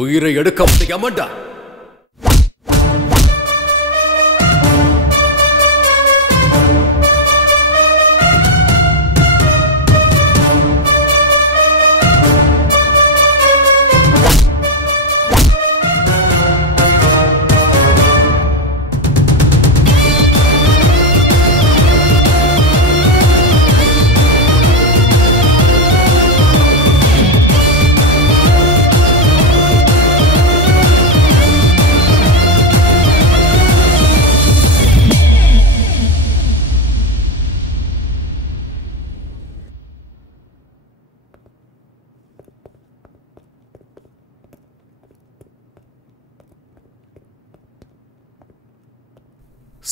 உயிரை எடுக்க முடியாமடா.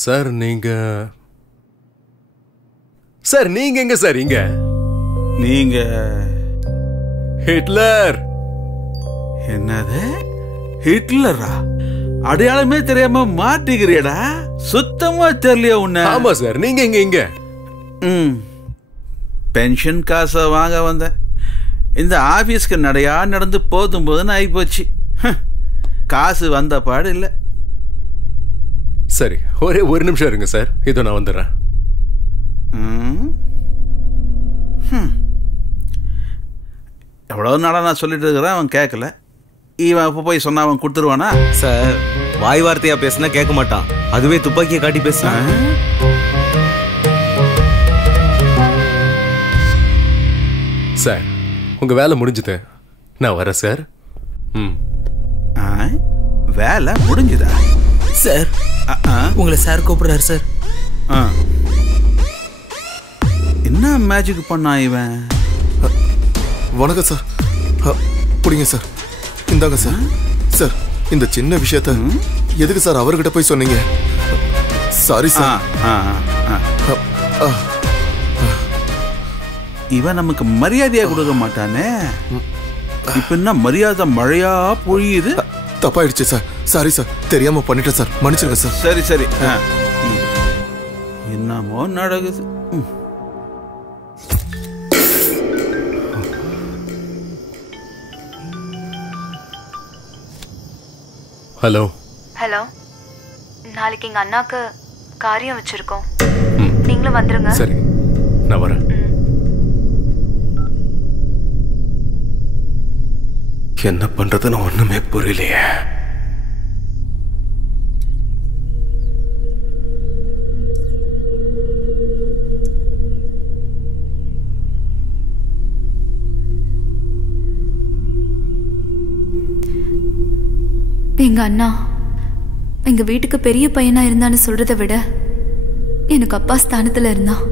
சார் நீங்க சார் நீங்க எங்க சார் இங்க? நீங்க ஹிட்லர். என்னது ஹிட்லரா? அடையாளமே தெரியாம மாட்டிக்கிறியடா. சுத்தமா தெரியலையா உன்ன? ஆமா சார். நீங்க எங்க இங்க? பென்ஷன் காசை வாங்க வந்தேன். இந்த ஆபீஸ்க்கு நடையா நடந்து போதும் போதுன்னு ஆகிப்போச்சு. காசு வந்த பாடு இல்லை. சரி, ஒரே ஒரு நிமிஷம் இருங்க சார், இதோ நான் வந்துடுறேன். எவ்வளோ நாளாக நான் சொல்லிட்டு இருக்கிறேன், அவன் கேட்கல. இவன் இப்போ போய் சொன்னா அவன் கொடுத்துருவானா? சார் வாய் வார்த்தையா பேசினா கேட்க மாட்டான், அதுவே துப்பாக்கியை காட்டி பேசுறான். சார் உங்க வேலை முடிஞ்சுது, நான் வரேன் சார். வேலை முடிஞ்சுதா சார்? உங்களை சார் கூப்பிடுறாரு சார். என்ன மேஜிக் பண்ணா இவன்? வணக்கம் சார். புடிங்க சார், இந்தாங்க சார். சார் இந்த சின்ன விஷயத்த எதுக்கு சார் அவர்கிட்ட போய் சொன்னீங்க? Sorry sir. இவன் நமக்கு மரியாதையா கொடுக்க மாட்டானே. இப்ப என்ன மரியாதை மழையா பொழியுது? தப்பாயிடுச்சு சார், சாரி சார், தெரியாம பண்ணிட்டேன் சார், மன்னிச்சிருங்க சார். சரி சரி. என்னமோ நடக்குது. ஹலோ ஹலோ, நாளைக்கு எங்க அண்ணாக்கு காரியம் வச்சிருக்கோம், நீங்களும் வந்துருங்க. சரி, நான் வரேன். என்ன பண்றதுன்னு ஒண்ணுமே புரியலையே. எங்க அண்ணா எங்க வீட்டுக்கு பெரிய பையனா இருந்தான்னு சொல்றதை விட எனக்கு அப்பா ஸ்தானத்துல இருந்தான்.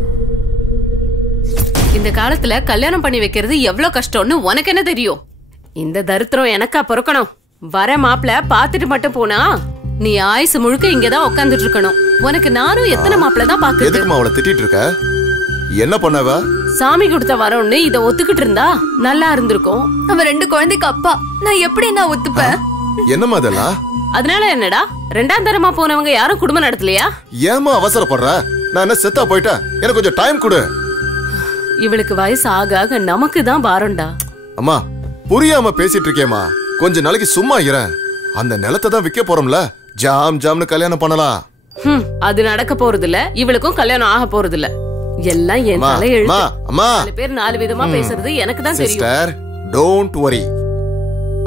இந்த காலத்துல கல்யாணம் பண்ணி வைக்கிறது எவ்வளவு கஷ்டம்னு உனக்கு என்ன தெரியும்? இந்த தரித்திரம் எனக்கா பொறுக்கணும்? வர மாப்பிள பாத்துட்டு மட்டும் போனா நீ ஆயுசு முழுக்க இங்கதான் உட்காந்துட்டு இருக்கணும். உனக்கு நானும் எத்தனை மாப்பிள தான் பாக்குறது. எதுக்குமா அவளை திட்டிட்டு இருக்க? என்ன பண்ணவ? சாமி கொடுத்த வரம்னு இத ஒத்துக்கிட்டு இருந்தா நல்லா இருந்திருக்கும். அவன் 2 குழந்தைக்கு அப்பா, நான் எப்படி நான் ஒத்துப்பேன்? என்னமா அதெல்லாம்? அதனால என்னடா, 2ஆம் தரமா போனவங்க யாரும் குடும்பம் நடத்தலையா? ஏமா அவசரப்படுற? நான் என்ன செத்தா போயிட்டேன்? எனக்கு கொஞ்சம் டைம் கொடு. இவளுக்கு வயசு ஆக ஆக நமக்கு தான் பாரம்டா. அம்மா புரியாம பேசிட்டு இருக்கேமா, கொஞ்ச நாளைக்கு சும்மா இரு. அந்த நிலத்தை தான் விற்க போறோம்ல, ஜாம் ஜாம்னு கல்யாணம் பண்ணலாம். அது நடக்க போறது இல்ல, இவளுக்கும் கல்யாணம் ஆக போறது இல்ல. எல்லாம் என் தலை எழுத்து. அம்மா 4 பேர் 4 விதமா பேசுறது எனக்கு தான் தெரியும். சிஸ்டர் டோன்ட் வரி,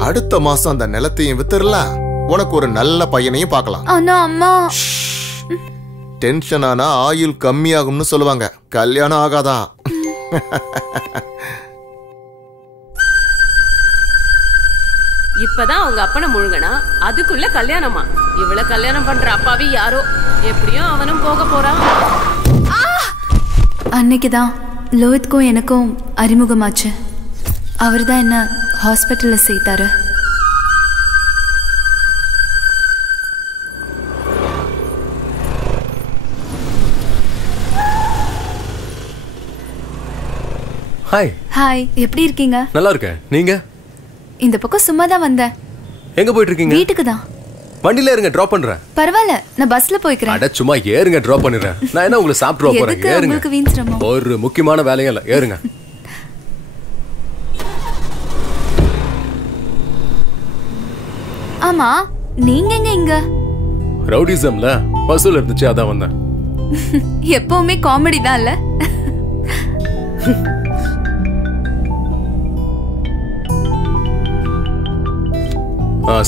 அடுத்த மாசம் அந்த நிலத்தையும் வித்துறலாம், உனக்கு ஒரு நல்ல பையனையும் பார்க்கலாம். ஆனா அம்மா டென்ஷன் ஆனா ஆயுள் கம்மியாகும்னு சொல்லுவாங்க, கல்யாணம் ஆகாதான். இப்பதான் அவங்க அப்பனை முழுங்கனா அதுக்குள்ள கல்யாணமா? இவள கல்யாணம் பண்ற அப்பாவி யாரோ, எப்படியும் அவனும் போக போறான். அன்னைக்குதான் லோஹித்க்கும் எனக்கும் அறிமுகமாச்சு. அவர் தான் என்ன ஹாஸ்பிட்டல்ல சேர்த்தாரு. ஹாய். ஹாய், எப்படி இருக்கீங்க? நல்லா இருக்கேன். நீங்க? இந்த பக்கம் சும்மா தான் வந்தேன். எங்க போயிட்டு இருக்கீங்க? வீட்டுக்கு தான். வண்டியில இருங்க, டிராப் பண்றேன். பரவாயில்ல, நான் பஸ்ல போய்க்கிறேன். அட சும்மா ஏறுங்க, டிராப் பண்ணிடுறேன். நான் என்ன உங்களை சாப்பிட்டு போறேன்? எதுக்கு ஏறுங்க. உங்களுக்கு வீண் சிரமம்? ஒரு முக்கியமான வேலையும் இல்ல, ஏறுங்க. ஆமா, நீங்க எங்க இங்க? ரவுடிசம்ல வசூல் இருந்துச்சு, அதான் வந்தேன். எப்பவுமே காமெடி தான் இல்ல?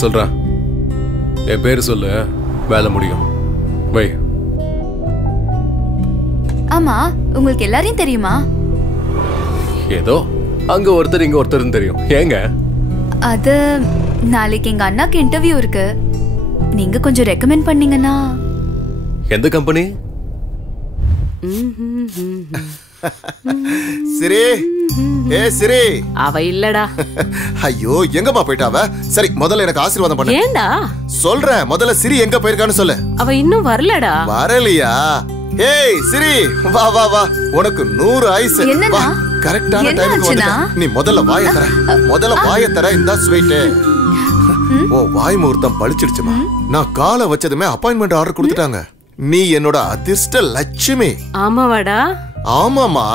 சொல்றேன். என் பேரு சொல்லு, வேலை முடியும். பை. ஆமா, உங்களுக்கு எல்லாரையும் தெரியுமா? ஏதோ அங்க ஒருத்தர் இங்க ஒருத்தர்னு தெரியும். ஏங்க? அது நாளைக்கு எங்க அண்ணாக்கு இன்டர்வியூ இருக்கு, நீங்க கொஞ்சம் ரெக்கமெண்ட் பண்ணீங்கன்னா. எந்த கம்பெனி? சிரி ஏ சிரி அவ இல்லடா. ஐயோ எங்கம்மா போயிட்டாவ? சரி முதல்ல எனக்கு ஆசீர்வாதம் பண்ணு. ஏண்டா? சொல்றேன், முதல்ல சிரி எங்க போயிருக்கான்னு சொல்லு. அவ இன்னும் வரலடா. வரலையா? ஏய் சிரி வா வா வா, உனக்கு 100 ஆயுசு. என்னடா? கரெக்டான டைமுக்கு வந்துட்ட. நீ முதல்ல வாயை தர, முதல்ல வாயை தர. இந்த ஸ்வீட் ஓ வாய் முகூர்த்தம் பழிச்சிடுச்சுமா. நான் காலை வச்சதுமே அப்பாயின்மெண்ட் ஆர்டர் கொடுத்துட்டாங்க. நீ என்னோட அதிர்ஷ்ட லட்சுமி. ஆமாவாடா? ஆமாமா.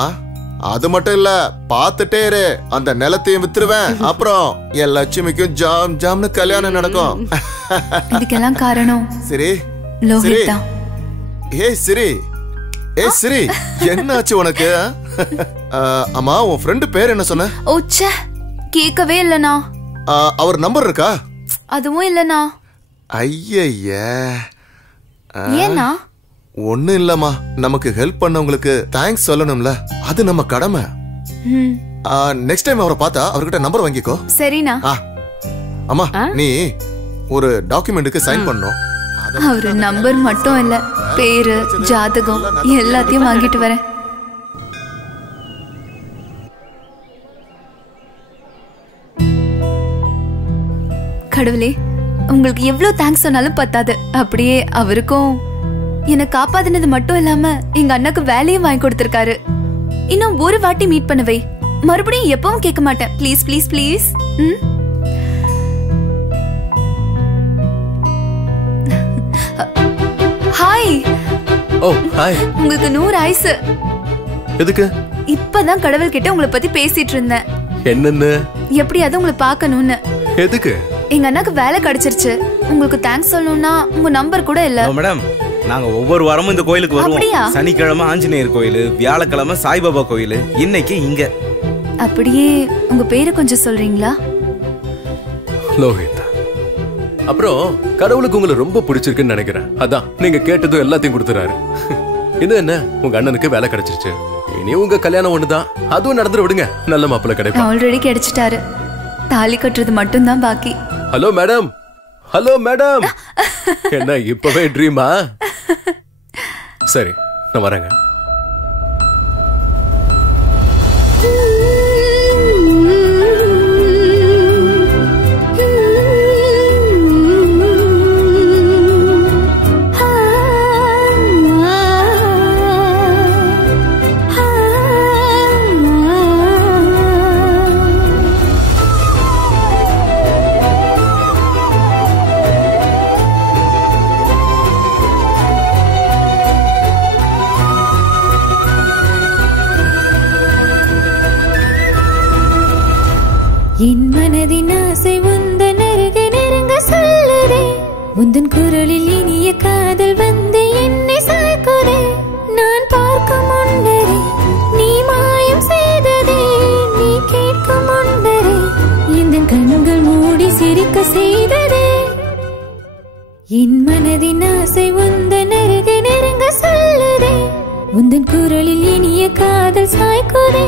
அது மட்டும் இல்ல, பாத்துட்டே இரு, அந்த நிலத்தையும் வித்துருவேன். அப்புறம் என் லட்சுமிக்கும் ஜாம் ஜாம்னு கல்யாணம் நடக்கும். இதுக்கெல்லாம் காரணம் சரி லோஹித் தான். ஏய் சிரி, ஏய் சிரி, என்னாச்சு உனக்கு? அம்மா உன் ஃப்ரெண்டு பேர் என்ன சொன்ன? ஓச்சே, கேட்கவே இல்லனா. அவர் நம்பர் இருக்கா? அதுவும் இல்லனா. ஐயய்ய, ஏன்னா? ஒண்ணும் இல்லம்மா, நமக்கு ஹெல்ப் பண்ணவங்களுக்கு தேங்க்ஸ் சொல்லணும்ல, அது நம்ம கடமை. நெக்ஸ்ட் டைம் அவரை பார்த்தா அவர்கிட்ட நம்பர் வாங்கிக்கோ. சரிண்ணா. அம்மா நீ ஒரு டாக்குமெண்ட்டுக்கு சைன் பண்ணணும். அவரு நம்பர் மட்டும் இல்ல, பேரு ஜாதகம் எல்லாத்தையும் வாங்கிட்டு வரேன். கடவுளே, உங்களுக்கு எவ்வளவு தேங்க்ஸ் சொன்னாலும் பத்தாது. அப்படியே அவருக்கும் என்னை காப்பாத்தினது மட்டும் இல்லாம எங்க அண்ணாக்கு வேலையும் வாங்கி கொடுத்திருக்காரு. இன்னும் ஒரு வாட்டி மீட் பண்ணவை, மறுபடியும் எப்பவும் கேட்க மாட்டேன். Please please please. Hi. Oh hi. உங்களுக்கு 100 ஆயுசு. எதுக்கு? இப்பதான் கடவுள் கிட்ட உங்களை பத்தி பேசிட்டு இருந்தேன். என்னன்னு? எப்படியாவது உங்களை பார்க்கணும்னு. எதுக்கு? எங்க அண்ணாக்கு வேலை கிடைச்சிருச்சு. உங்களுக்கு தேங்க்ஸ் சொல்லணும்னா உங்க நம்பர் கூட இல்ல. மேடம், நாங்க ஒவ்வொரு வாரமும் இந்த கோயிலுக்கு வருவோம். சனிக்கிழமை ஆஞ்சநேயர் கோயில், வியாழக்கிழமை சாய்பாபா கோயில், இன்னைக்கு இங்க. அப்படியே உங்க பேரை கொஞ்சம் சொல்றீங்களா? லோஹித். அப்புறம் கடவுளுக்கு உங்களை ரொம்ப பிடிச்சிருக்குன்னு நினைக்கிறேன். அதான் நீங்க கேட்டதும் எல்லாத்தையும் கொடுத்துறாரு. இது என்ன, உங்க அண்ணனுக்கு வேலை கிடைச்சிருச்சு. இனி உங்க கல்யாணம் ஒண்ணுதான், அதுவும் நடந்துட விடுங்க. நல்ல மாப்பிள்ளை கிடைக்கும். ஆல்ரெடி கிடைச்சிட்டாரு, தாலி கட்டுறது மட்டும் தான் பாக்கி. Hello madam, hello madam. என்ன இப்பவே ட்ரீமா? சரி நான் வரேங்க. என் மனதின் ஆசை உந்தன் அருகே நெருங்க சொல்லுதே. உந்தன் குரலில் இனிய காதல் வந்து என்னை சாய்க்குதே. நான் பார்க்கும் முன்னரே நீ மாயம் செய்ததே. நீ கேட்கும் முன்னரே இந்த கண்கள் மூடி சிரிக்க செய்ததே. என் மனதின் ஆசை உந்தன் அருகே நெருங்க சொல்லுதே. உந்தன் குரலில் இனிய காதல் சாய்க்குதே.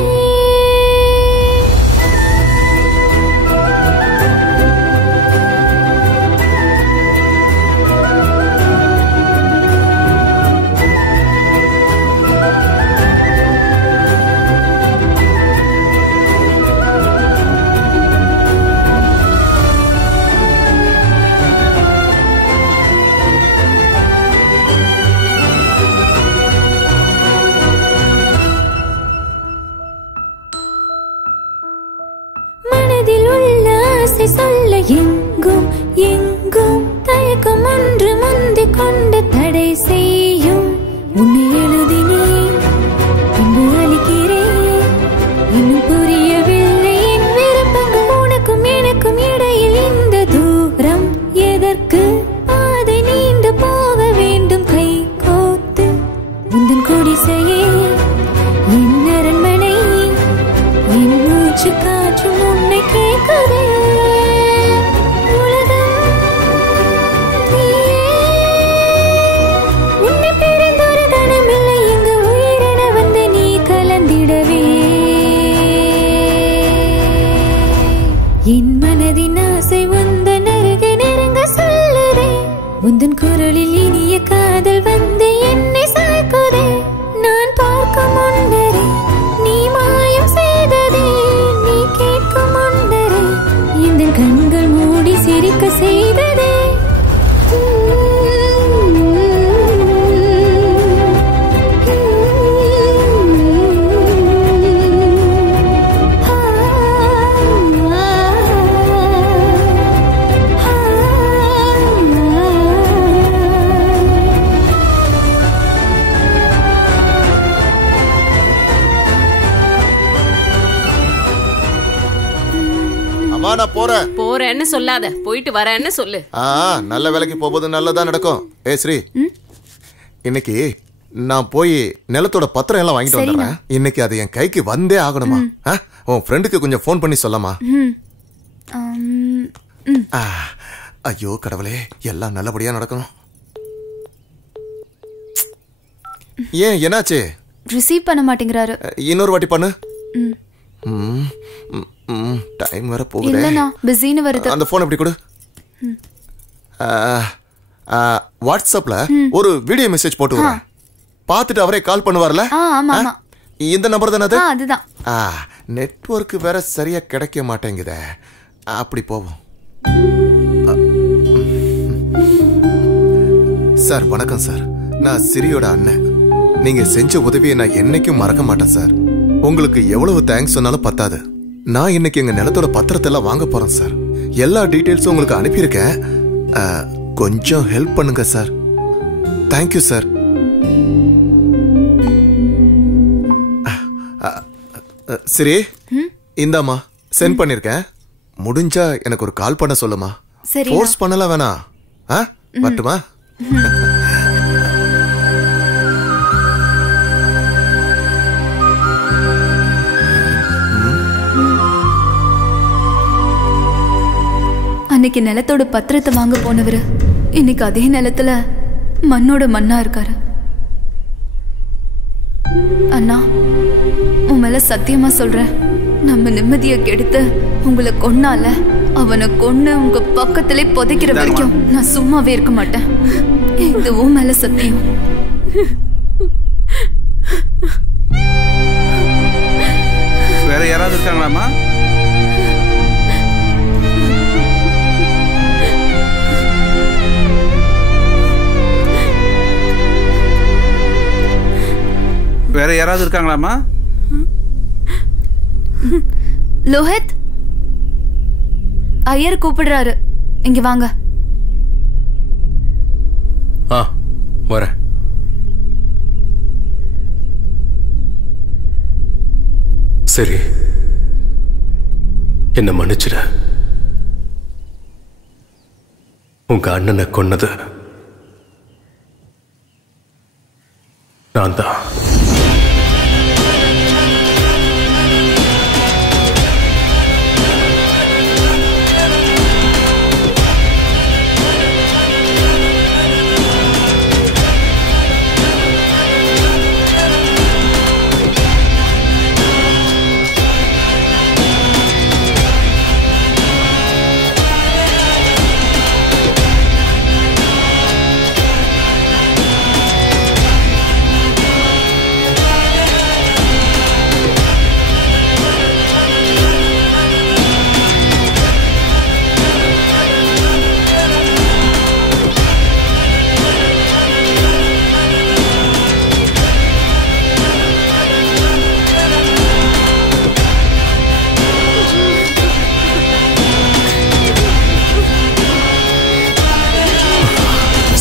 சொல்ல எங்கும் எங்கும் தயக்கம் ஒன்று முந்திக் கொண்டு தடை செய்யும். உன்னை எழுதினேன், பின்பு அளிக்கிறேன். இன்னும் புரியவில்லை என் விருப்பங்கள். உனக்கும் எனக்கும் இடையில் இந்த தூரம் எதற்கு? அதை நீண்டு போக வேண்டும் கை கோத்து. உந்தன் குடிசையே என் அரண்மனை, என் மூச்சு காற்றும் உன்னை கேட்குதே. என் மனதின் ஆசை உந்தன் அருகே நெருங்க சொல்லுதே. உந்தன் குரலில் இனிய காதல் வந்து என்னை சாய்க்குதே. நான் பார்க்கும் முன்னரே நான் போறேன். போறேன்னு சொல்லாத, போயிட்டு வரேன்னு சொல்லு. நல்ல வேலைக்கு போகும்போது நல்லதா நடக்கும். ஸ்ரீ, இன்னைக்கு நான் போய் நிலத்தோட பத்திரம் எல்லாம் வாங்கிட்டு வந்துடுறேன். இன்னைக்கு அது என் கைக்கு வந்தே ஆகணுமா? உன் ஃப்ரெண்டுக்கு கொஞ்சம் ஃபோன் பண்ணி சொல்லமா? ஐயோ கடவுளே, எல்லாம் நல்லபடியா நடக்கணும். ஏன் என்னாச்சு? ரிசீவ் பண்ண மாட்டேங்கிறாரு. இன்னொரு வாட்டி பண்ணு. டைம் வர போகுது. இல்லனா பிஸின்னு வருது. அந்த போன் எப்படி கொடு. வாட்ஸ்அப்ல ஒரு வீடியோ மெசேஜ் போட்டு வரேன். பார்த்துட்டு அவரே கால் பண்ணுவார்ல? ஆமா ஆமா. இந்த நம்பர் தானே அது? அதுதான். நெட்வொர்க் வேற சரியா கிடைக்க மாட்டேங்குதே. அப்படி போவோம். சார் வணக்கம் சார். நான் சிரியோட அண்ணன். நீங்க செஞ்ச உதவியை நான் என்னைக்கும் மறக்க மாட்டேன் சார். உங்களுக்கு எவ்வளவு தேங்க்ஸ் சொன்னாலும் பத்தாது. நான் இன்னைக்கு எங்க நிலத்தோட பத்திரத்தை எல்லாம் வாங்க போறேன் சார். எல்லா டீடைல்ஸும் உங்களுக்கு அனுப்பியிருக்கேன். கொஞ்சம் ஹெல்ப் பண்ணுங்க சார். Thank you sir. சரி, இந்தாமா சென்ட் பண்ணிருக்கேன். முடிஞ்சா எனக்கு ஒரு கால் பண்ண சொல்லுமா. ஃபோர்ஸ் பண்ணல வேணாம். வரட்டுமா? அன்னைக்கு நிலத்தோட பத்திரத்தை வாங்க போனவரு இன்னைக்கு அதே நிலத்துல மண்ணோட மண்ணா இருக்காரு. அண்ணா, உன் மேல சத்தியமா சொல்றேன், நம்ம நிம்மதியை கெடுத்து உங்களை கொன்னால அவனை கொன்னு உங்க பக்கத்திலே புதைக்கிற வரைக்கும் நான் சும்மாவே இருக்க மாட்டேன். இது உன் மேல சத்தியம். வேற யாராவது இருக்காங்களாமா? வேற யாராவது இருக்காங்களாமா? லோஹித், ஐயர் கூப்பிடுறாரு, இங்க வாங்க. வரேன். சரி, என்ன மன்னிச்சிட. உங்க அண்ணனை கொன்னது நான் தான்.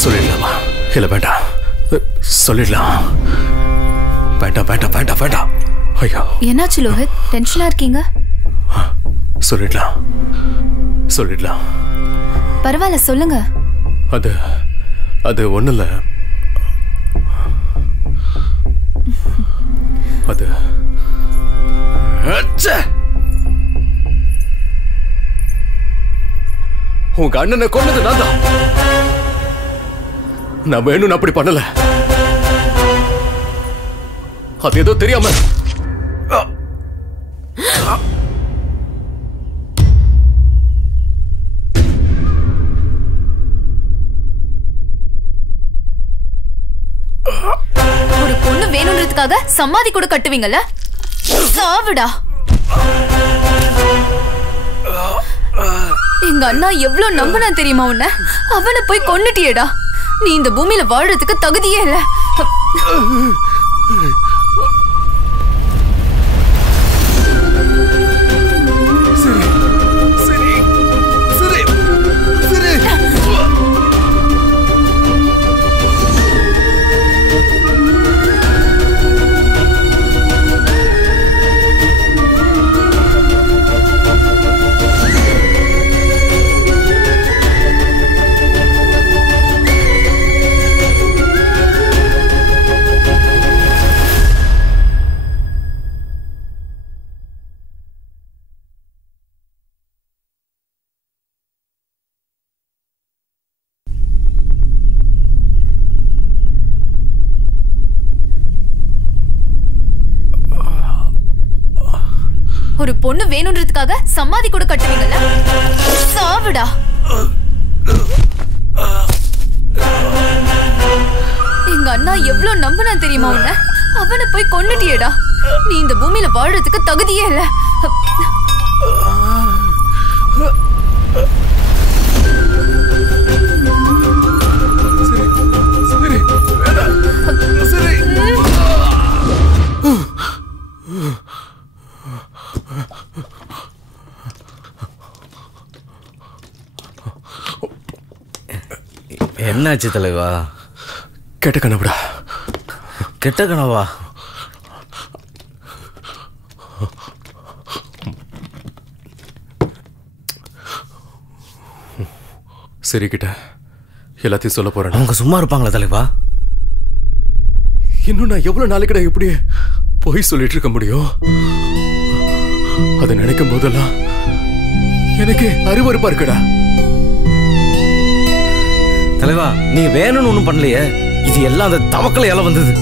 சொல்லிடலாமா? இல்ல வேண்டாம், சொல்லிடலாம். வேண்டாம் வேண்டாம் வேண்டாம் வேண்டாம். ஐயோ, என்னாச்சு லோஹித்? டென்ஷனா இருக்கீங்க? சொல்லிடலாம் சொல்லிடலாம். பரவாயில்ல, சொல்லுங்க. அது அது ஒண்ணு இல்ல. அது உங்க அண்ணனை கொன்னது நான் தான். நான் வேணும்னு அப்படி பண்ணல. அது ஏதோ தெரியாம. ஒரு பொண்ணு வேணும்ன்றதுக்காக சமாதி கூட கட்டுவீங்கல்ல? சாவுடா. எங்க அண்ணா எவ்வளவு நம்பினா தெரியுமா உன்ன? அவனை போய் கொன்னுட்டியேடா. நீ இந்த பூமியில வாழ்றதுக்கு தகுதியே இல்ல. ஒரு பொண்ணு வேணும்ன்றதுக்காக சமாதி கூட கட்டுவீங்கல்ல? சாவுடா. எங்க அண்ணா எவ்வளவு நம்பினா தெரியுமா உன்ன? அவனை போய் கொன்னுட்டியேடா. நீ இந்த பூமியில வாழறதுக்கு தகுதியே இல்ல. என்னாச்சு தலைவா? கெட்ட கனவுடா. கெட்ட கனவா? சரி கிட்ட எல்லாத்தையும் சொல்ல போறேன். அவங்க சும்மா இருப்பாங்களா தலைவா? இன்னும் நான் எவ்வளவு நாளைக்குடா இப்படி போய் சொல்லிட்டு இருக்க முடியும்? அதை நினைக்கும் போதெல்லாம் எனக்கு அருவருப்பா இருக்குடா. தலைவா நீ வேணும்னு ஒண்ணும் பண்ணலையே. இது எல்லாம் அந்த தவக்கலையால வந்தது.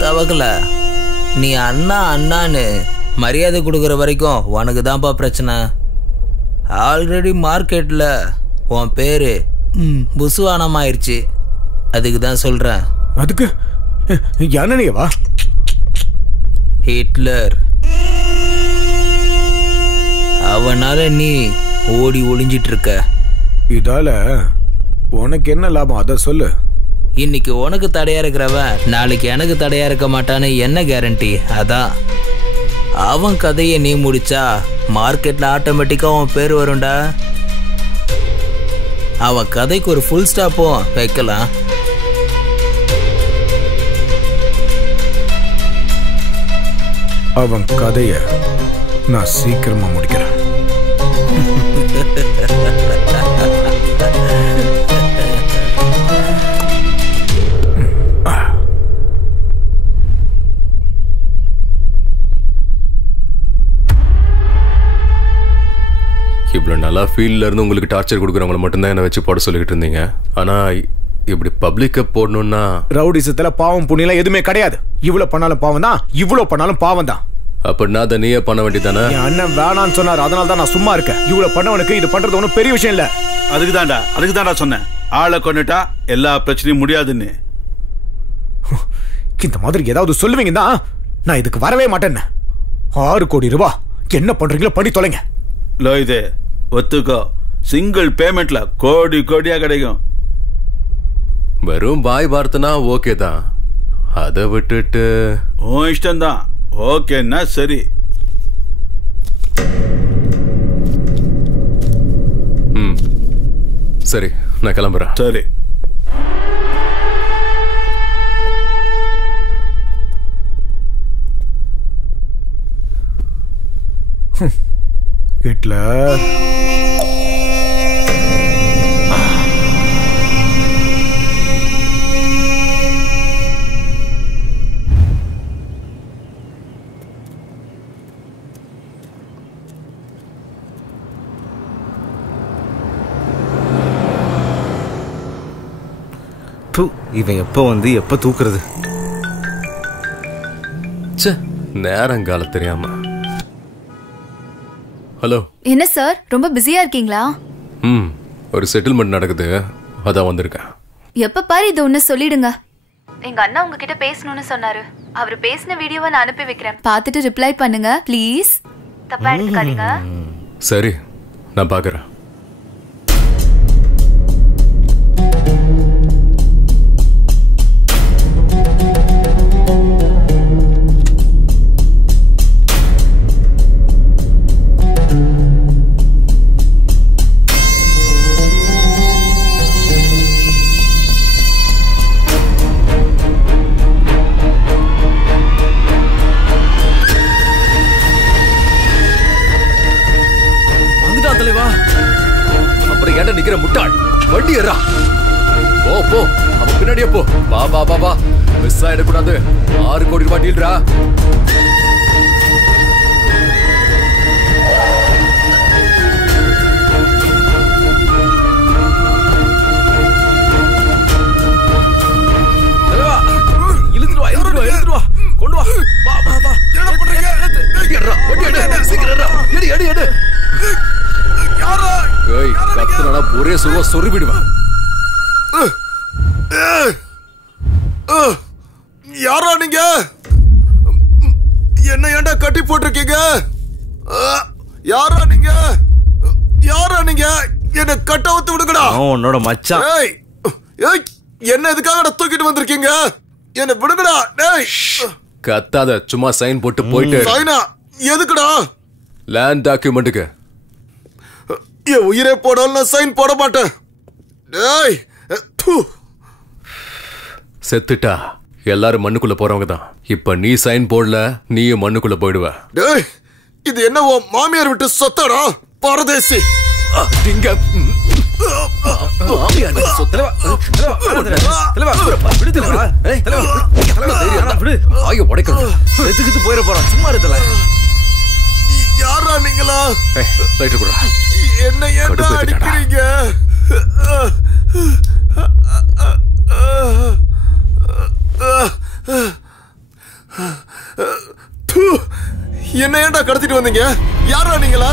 தவக்கல, நீ அண்ணா அண்ணான்னு மரியாதை கொடுக்குற வரைக்கும் உனக்கு தான்ப்பா பிரச்சனை. ஆல்ரெடி மார்க்கெட்ல உன் பேரு புசுவானமாயிருச்சு. அதுக்கு தான் சொல்றேன். அதுக்கு யானையவா? ஹிட்லர். அவனால நீ ஓடி ஒளிஞ்சிட்டு இருக்க. இதால உனக்கு என்ன லாபம் அத சொல்லு. இன்னைக்கு உனக்கு தடையா இருக்கிறவன் நாளைக்கு எனக்கு தடையா இருக்க மாட்டான்னு என்ன கேரண்டி? அதான் அவன் கதையை நீ முடிச்சா மார்க்கெட்ல ஆட்டோமேட்டிக்கா அவன் பேர் வரும்டா. அவன் கதைக்கு ஒரு ஃபுல் ஸ்டாப்பும் வைக்கலாம். அவன் கதைய நான் சீக்கிரமா முடிக்கிறேன். இவ்வளவு நல்லா ஃபீல்ட்ல இருந்து உங்களுக்கு டார்ச்சர் கொடுக்குறவங்களை மட்டும்தான் என்ன வச்சு போட சொல்லிட்டு இருந்தீங்க. ஆனா இப்படி பப்ளிக்க போடணும்னா ரவுடிசத்துல பாவம் புண்ணியம் எதுவுமே கிடையாது. இவ்வளவு பண்ணாலும் பாவம் தான், இவ்வளவு பண்ணாலும் பாவம் தான். அப்படின்னா அதை நீயே பண்ண வேண்டியதானே? என் அண்ணன் வேணான்னு சொன்னார், அதனால தான் நான் சும்மா இருக்கேன். இவ்வளவு பண்ணவனுக்கு இது பண்றது ஒன்றும் பெரிய விஷயம் இல்ல. அதுக்கு தான்டா சொன்னேன், ஆளை கொண்டுட்டா எல்லா பிரச்சனையும் முடியாதுன்னு. இந்த மாதிரி ஏதாவது சொல்லுவீங்க தான் நான் இதுக்கு வரவே மாட்டேன்னு. 6 கோடி ரூபாய் என்ன பண்றீங்களோ பண்ணி தொலைங்க. லோயிதே ஒத்துக்கோ, சிங்கிள் பேமெண்ட்ல கோடி கோடியா கிடைக்கும். வெறும் பாய் வார்த்தைனா ஓகே தான். அதை விட்டுட்டு உன் இஷ்டம் தான். ஓகேன்னா சரி. சரி, நான் கிளம்புறேன். சரி. ஹிட்லர் இவன் எப்ப வந்து எப்ப தூக்குறது? நேரங்கால தெரியாம. ஹலோ. என்ன சார், ரொம்ப பிஸியா இருக்கீங்களா? ஒரு செட்டில்மெண்ட் நடக்குது, அதான் வந்திருக்கேன். எப்ப பாரு இது ஒண்ணு சொல்லிடுங்க. எங்க அண்ணா உங்ககிட்ட பேசணும்னு சொன்னாரு. அவர் பேசின வீடியோவை நான் அனுப்பி வைக்கிறேன், பார்த்துட்டு ரிப்ளை பண்ணுங்க ப்ளீஸ். தப்பா எடுத்துக்காதீங்க. சரி, நான் பாக்குறேன். பின்னாடியே போ. வா வா வா வா, மிஸ் ஆயிடக்கூடாது. 6 கோடி ரூபாய் டீல்ரா. கொண்டு வா. வா வா வா. என்ன பண்றீங்க? சீக்கிரம் எடு எடு எடு. யாரா? ஏய், கத்துறனா ஒரே சுருவா சொருவிடுவேன். யாரா நீங்க? என்ன ஏன்டா கட்டி போட்டிருக்கீங்க? யாரா நீங்க? யாரா நீங்க? என்ன கட்ட ஊத்து விடுங்கடா. உன்னோட மச்சான். ஏய் ஏய், என்ன எதுக்காக தூக்கிட்டு வந்திருக்கீங்க? என்ன விடுங்கடா. டேய் கத்தாத, சும்மா சைன் போட்டு போயிட்டு. சைனா எதுக்குடா? லேண்ட் டாக்குமெண்ட்டுக்கு. என் உயிரே போடாலும் நான் சைன் போட மாட்டேன். டேய் செத்துட்டா எல்லாரும் மண்ணுக்குள்ள போறவங்க தான். இப்ப நீ சைன் போடல, நீயும் மண்ணுக்குள்ள போயிடுவ. டேய், இது என்ன உன் மாமியார் விட்டு சொத்தடா பரதேசி? திங்க மாமியார் சொத்தல போயிட போறான். சும்மா இருக்கல. யாரா நீங்களா? ரைட்டு கூட. என்ன ஏன்டா அடிக்கிறீங்க? என்ன ஏன்டா கடத்திட்டு வந்தீங்க? யாரா நீங்களா?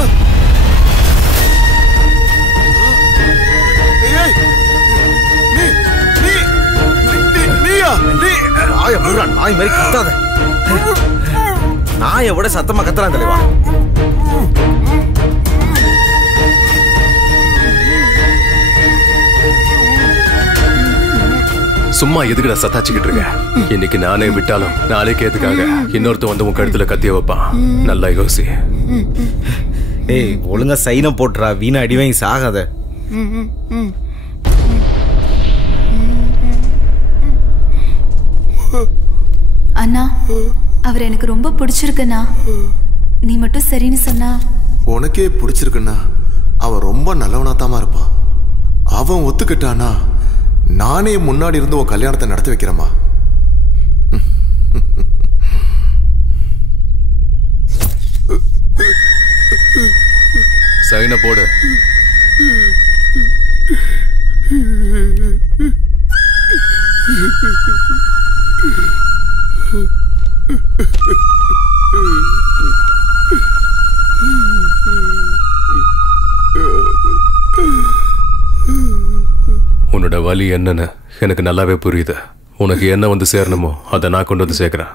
நாய் மாதிரி கத்தாத. நாயை விட சத்தமா கத்துறான் தலைவா. சும்மா எதுக்குடா சத்தாச்சுக்கிட்டு இருக்க? இன்னைக்கு நானே விட்டாலும் நாளைக்கு எதுக்காக இன்னொருத்த வந்து உன் கழுத்துல கத்திய வைப்பான். நல்லா யோசி. ஏய், ஒழுங்கா சைனை போட்டுறா. வீணா அடி வாங்கி சாகாத. அண்ணா, அவர் எனக்கு ரொம்ப பிடிச்சிருக்குண்ணா. நீ மட்டும் சரின்னு சொன்னா. உனக்கே பிடிச்சிருக்குன்னா அவன் ரொம்ப நல்லவனாத்தாமா இருப்பான். அவன் ஒத்துக்கிட்டானா நானே முன்னாடி இருந்து உன் கல்யாணத்தை நடத்தி வைக்கிறேம்மா. சைனை போடு. உன்னோட வலி என்னன்னு எனக்கு நல்லாவே புரியுது. உனக்கு என்ன வந்து சேரணுமோ அதை நான் கொண்டு வந்து சேர்க்கிறேன்.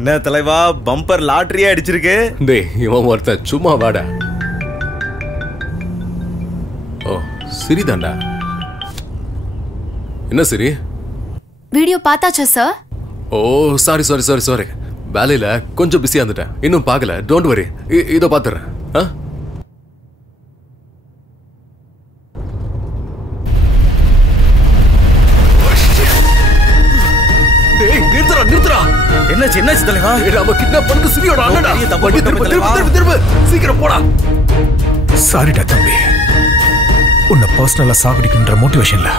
என்ன தலைவா, பம்பர் லாட்டரியா அடிச்சிருக்கு? டேய், இவன் ஒருத்தன் சும்மா வாடா. ஓ, சரிதான்டா. என்ன சரி? வீடியோ பார்த்தாச்சா சார்? ஓ, சாரி சாரி சாரி சாரி. வேலையில கொஞ்சம் பிஸியா இருந்துட்டேன். இன்னும் பார்க்கல. டோன்ட் வரி, இதோ பார்த்துறேன். என்னாச்சு என்னாச்சு தலைவா? நாம கிட்னாப் பண்ணது சிரியோட அண்ணா. திரும்ப சீக்கிரம் போடா. சாரிடா தம்பி, உன்னை பர்சனலா சாகடிக்கின்ற மோட்டிவேஷன்ல.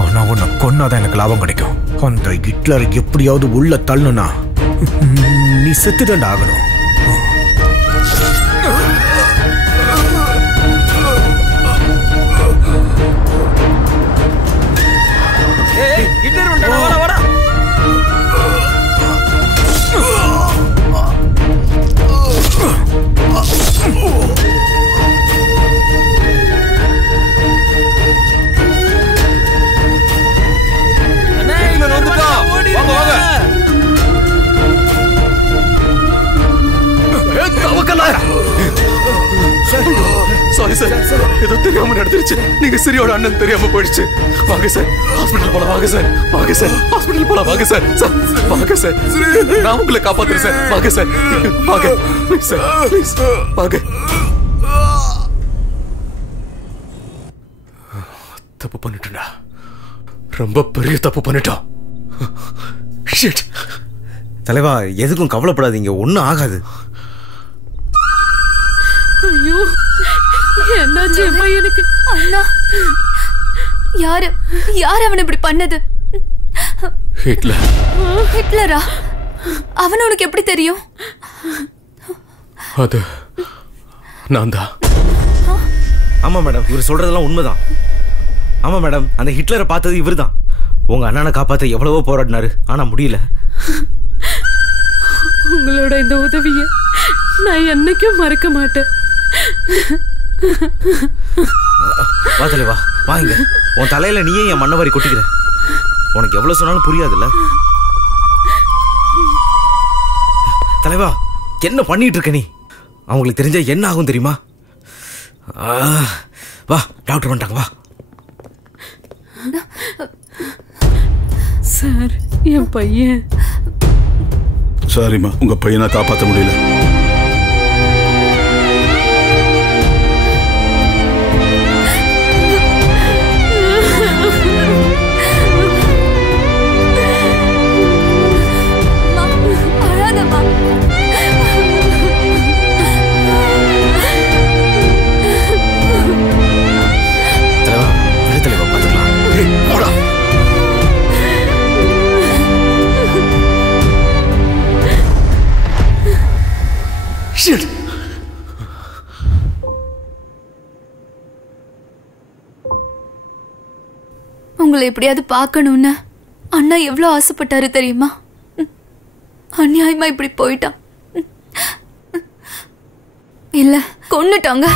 ஆனா உன்னை கொன்னாதான் எனக்கு லாபம் கிடைக்கும். அந்த ஹிட்லரை எப்படியாவது உள்ள தள்ளணும்னா நீ செத்துடா ஆகணும். சாரி சார், ஏதோ தெரியாம நடந்துருச்சு. நீங்க சரியோட அண்ணன் தெரியாம போயிடுச்சு. வாங்க சார், ஹாஸ்பிடல் போலாம். வாங்க சார், வாங்க சார், ஹாஸ்பிடல் போலாம். வாங்க சார், வாங்க சார், நான் உங்களை காப்பாத்துறேன் சார். வாங்க சார், வாங்க சார், ப்ளீஸ் வாங்க. தப்பு பண்ணிட்டேன்டா. ரொம்ப பெரிய தப்பு பண்ணிட்டோம். தலைவா, எதுக்கும் கவலைப்படாதீங்க, ஒன்றும் ஆகாது. ஐயோ, என்னாச்சு என் பையனுக்கு? அண்ணா, யாரு அவன் இப்படி பண்ணது? ஹிட்லரா? அவன் உனக்கு எப்படி தெரியும்? அது நான் தான். ஆமா மேடம், இவர் சொல்றதெல்லாம் உண்மைதான். ஆமா மேடம், அந்த ஹிட்லரை பார்த்தது இவர் தான். உங்க அண்ணனை காப்பாற்ற எவ்வளவோ போராடினாரு, ஆனா முடியல. உங்களோட இந்த உதவிய நான் என்னைக்கும் மறக்க மாட்டேன். வா தலைவா, வாங்க. உன் தலையில நீயே என் மண்ணவாரி கொட்டிக்கிற. உனக்கு எவ்வளவு சொன்னாலும் புரியாதுல்ல தலைவா. என்ன பண்ணிட்டு இருக்க நீ? அவங்களுக்கு தெரிஞ்சா என்ன ஆகும் தெரியுமா? வா, டாக்டர் வந்துட்டாங்க, வா. சார், என் பையன். சாரிம்மா, உங்க பையனை காப்பாற்ற முடியல. உங்களை எப்படியாவது பார்க்கணும்னு அண்ணா எவ்வளவு ஆசைப்பட்டாரு தெரியுமா? அநியாயமா இப்படி போயிட்டான். இல்ல, கொன்னுட்டாங்க.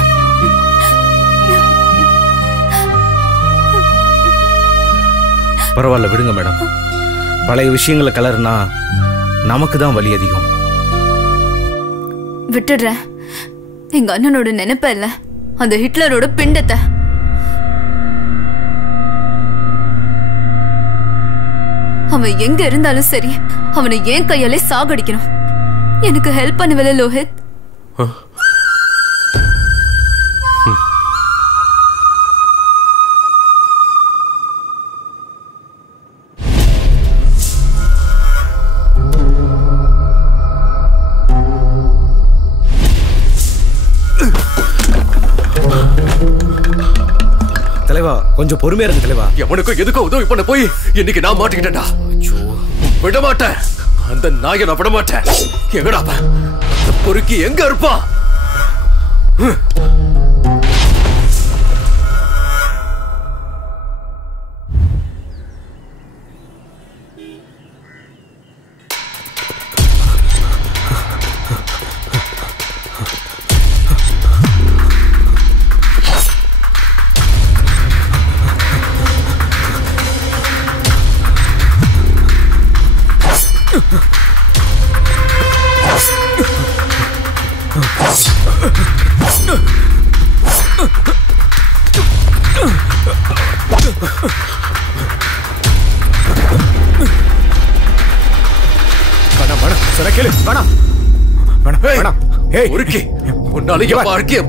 பரவாயில்ல, விடுங்க மேடம். பழைய விஷயங்களை கலர்னா நமக்கு தான் வலி அதிகம். விட்டுடுறேன். எங்க அண்ணனோட நினைப்ப இல்ல, அந்த ஹிட்லரோட பிண்டத்தை. அவன் எங்க இருந்தாலும் சரி, அவனை ஏன் கையாலே சாகடிக்கணும். எனக்கு ஹெல்ப் பண்ணுவல லோஹித்? தலைவா, கொஞ்சம் பொறுமையா இருக்கு தலைவா. எவனுக்கும் எதுக்கும் உதவி பண்ண போய் இன்னைக்கு நான் மாட்டிக்கிட்டேன்டா. விட மாட்டேன், அந்த நாயை நான் விட மாட்டேன். எங்கடா அந்த பொறுக்கி எங்க இருப்பா?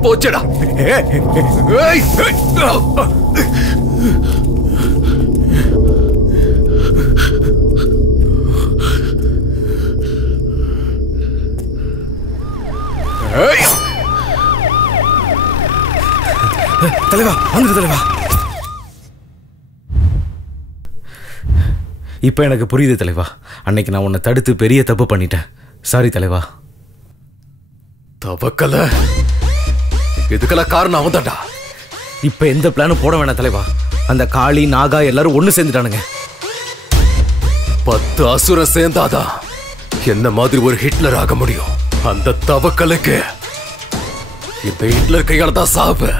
போச்சடா. தலைவா, வந்துரு தலைவா. இப்ப எனக்கு புரியுது தலைவா. அன்னைக்கு நான் உன்னை தடுத்து பெரிய தப்பு பண்ணிட்டேன். சாரி தலைவா. தவக்கல, இதுக்கெல்லாம் காரணம் அவன் தான்டா. இப்ப எந்த பிளானும் போட வேணாம் தலைவா. அந்த காளி, நாகா எல்லாரும் ஒண்ணு சேர்ந்துட்டானுங்க. 10 அசுரம் சேர்ந்தாதான் என்ன மாதிரி ஒரு ஹிட்லர் ஆக முடியும். அந்த தவக்கலுக்கு இந்த ஹிட்லர் கையால தான் சாவு.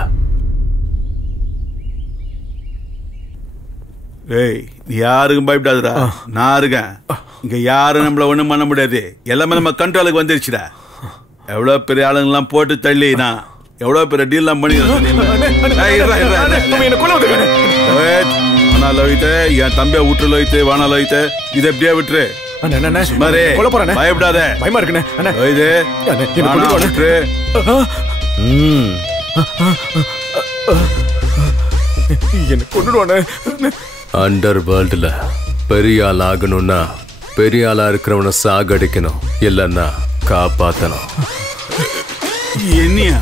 ஏய், யாருக்கும் பயப்படாதுடா, நான் இருக்கேன். இங்க யாரும் நம்மள ஒண்ணும் பண்ண முடியாது. எல்லாமே நம்ம கண்ட்ரோலுக்கு வந்துருச்சுடா. எவ்வளவு பெரிய ஆளுங்கெல்லாம் போட்டு தள்ளி நான் எவ்வளவு பெரிய டீல்லாம் பண்ணிக்கிறேன். என் தம்பியை விட்டு லோய்த்து வானா லோய்த்து இதை எப்படியா விட்டுரு. பயப்படாத, பயமா இருக்குண்ணே. என்ன கொண்டுடுவானே. அண்டர் வேர்ல்டுல பெரிய ஆள் ஆகணும்னா பெரிய ஆளா இருக்கிறவனை சாகடிக்கணும், இல்லைன்னா காப்பாத்தணும். என்னையா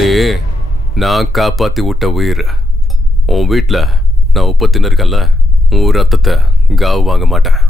நீ நான் காப்பாத்தி விட்ட உயிர். உன் வீட்டுல நான் உப்பு தின்னுருக்கல, உன் ரத்தத்தை காவு வாங்க மாட்டேன்.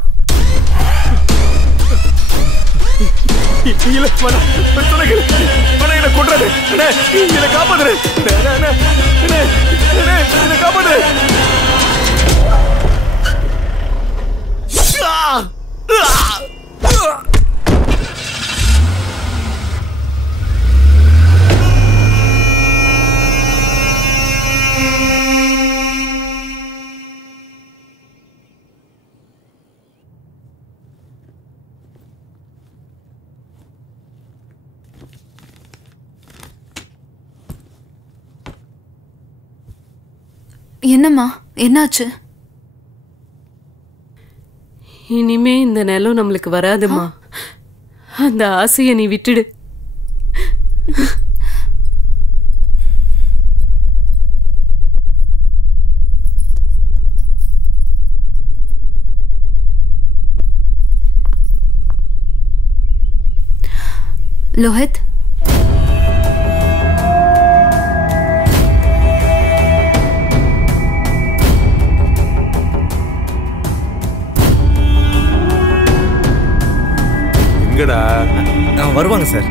என்னம்மா, என்னாச்சு? இனிமே இந்த நிலம் நம்மளுக்கு வராதுமா. அந்த ஆசையை நீ விட்டுடு. லோஹித், எங்கடா? வருவாங்க சார்.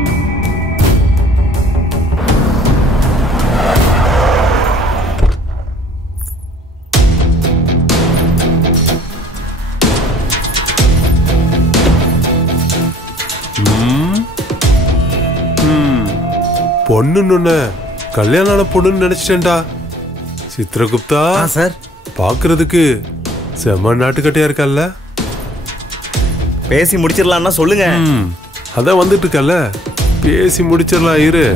பொண்ணுன்னு கல்யாணம் பொண்ணுன்னு நினைச்சிட்டேன்டா. சித்ரகுப்தா சார், பாக்குறதுக்கு செம்ம நாட்டுக்கட்டையா இருக்கல்ல? பேசி முடிச்சிடலாம்னா சொல்லுங்க. அதான் வந்துட்டு இருக்கல்ல, பேசி முடிச்சிடலாம் இரு.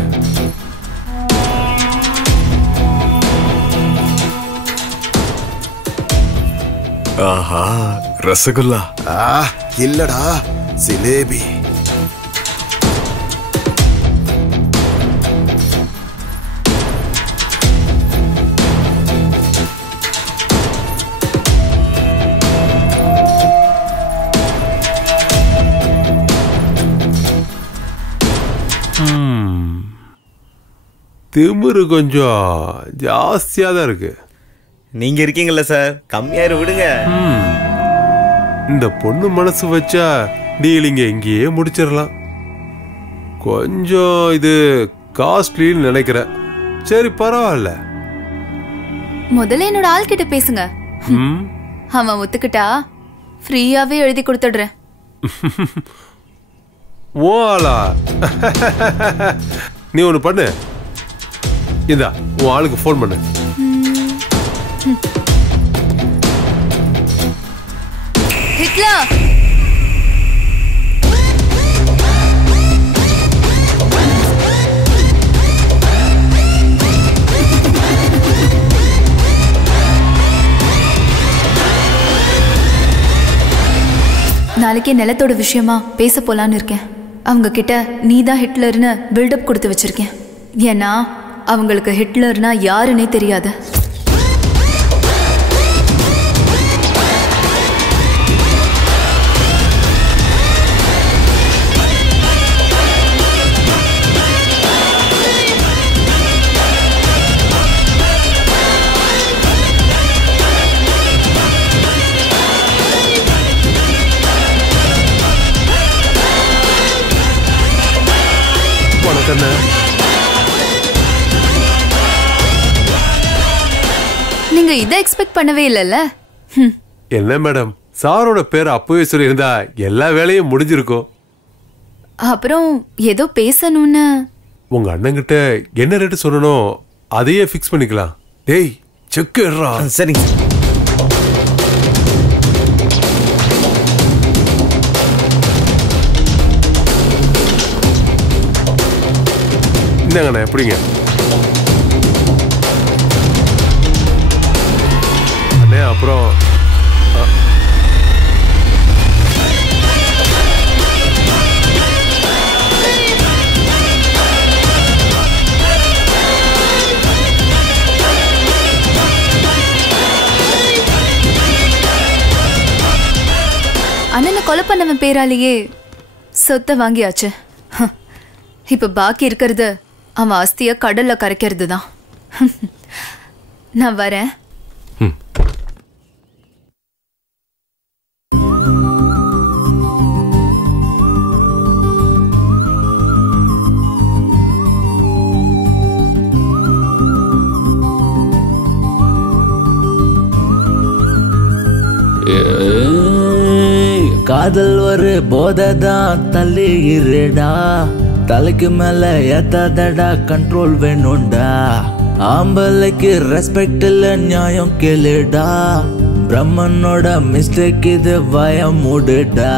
ஆஹா, ரசகுல்லா. இல்லடா, சிலேபி. திமிரு கொஞ்சம் ஜாஸ்தியா தான் இருக்கு. நீங்க இருக்கீங்கல்ல சார், கம்மியாயிரு விடுங்க. இந்த பொண்ணு மனசு வச்சா டீலிங்க இங்கேயே முடிச்சிடலாம். கொஞ்சம் இது காஸ்ட்லின்னு நினைக்கிறேன். சரி பரவாயில்ல. முதல்ல என்னோட ஆள் கிட்ட பேசுங்க. அவன் ஒத்துக்கிட்டா ஃப்ரீயாவே எழுதி கொடுத்துடுறேன். ஓ ஆளா? நீ ஒண்ணு பண்ணு, இதா உன் ஆளுக்கு போன் பண்ணு. ஹிட்லர், நாளைக்கே நிலத்தோட விஷயமா பேச போலான்னு இருக்கேன். அவங்க கிட்ட நீதான் ஹிட்லர்னு பில்டப் கொடுத்து வச்சிருக்கேன். ஏன்னா அவங்களுக்கு ஹிட்லர்னா யாருன்னே தெரியாது. நீங்க இதை எக்ஸ்பெக்ட் பண்ணவே இல்லைல்ல? என்ன மேடம், சாரோட பேர் அப்பவே சொல்லியிருந்தா எல்லா வேலையும் முடிஞ்சிருக்கும். அப்புறம் ஏதோ பேசணும்னு உங்க அண்ணங்கிட்ட என்ன ரேட்டு சொல்லணும் அதையே ஃபிக்ஸ் பண்ணிக்கலாம். டேய் செக் எடுறா. சரிங்க. இந்தாங்கண்ணா, எப்படிங்க அண்ணே? அப்புறம் கொலை பண்ணவன் பேராலேயே சொத்தை வாங்கியாச்சு. இப்ப பாக்கி இருக்கிறது அவன் ஆஸ்திய கடல்ல கரைக்கிறது தான். நான் வரேன். காதல் ஒரு போதைதான் தள்ளி இருடா, தலைக்கு மேல ஏத்தாதடா, கண்ட்ரோல் வேணும்டா. ஆம்பளைக்கு ரெஸ்பெக்ட் இல்ல நியாயம் கேளுடா, பிரம்மனோட மிஸ்டேக் இது பயம் மூடுடா.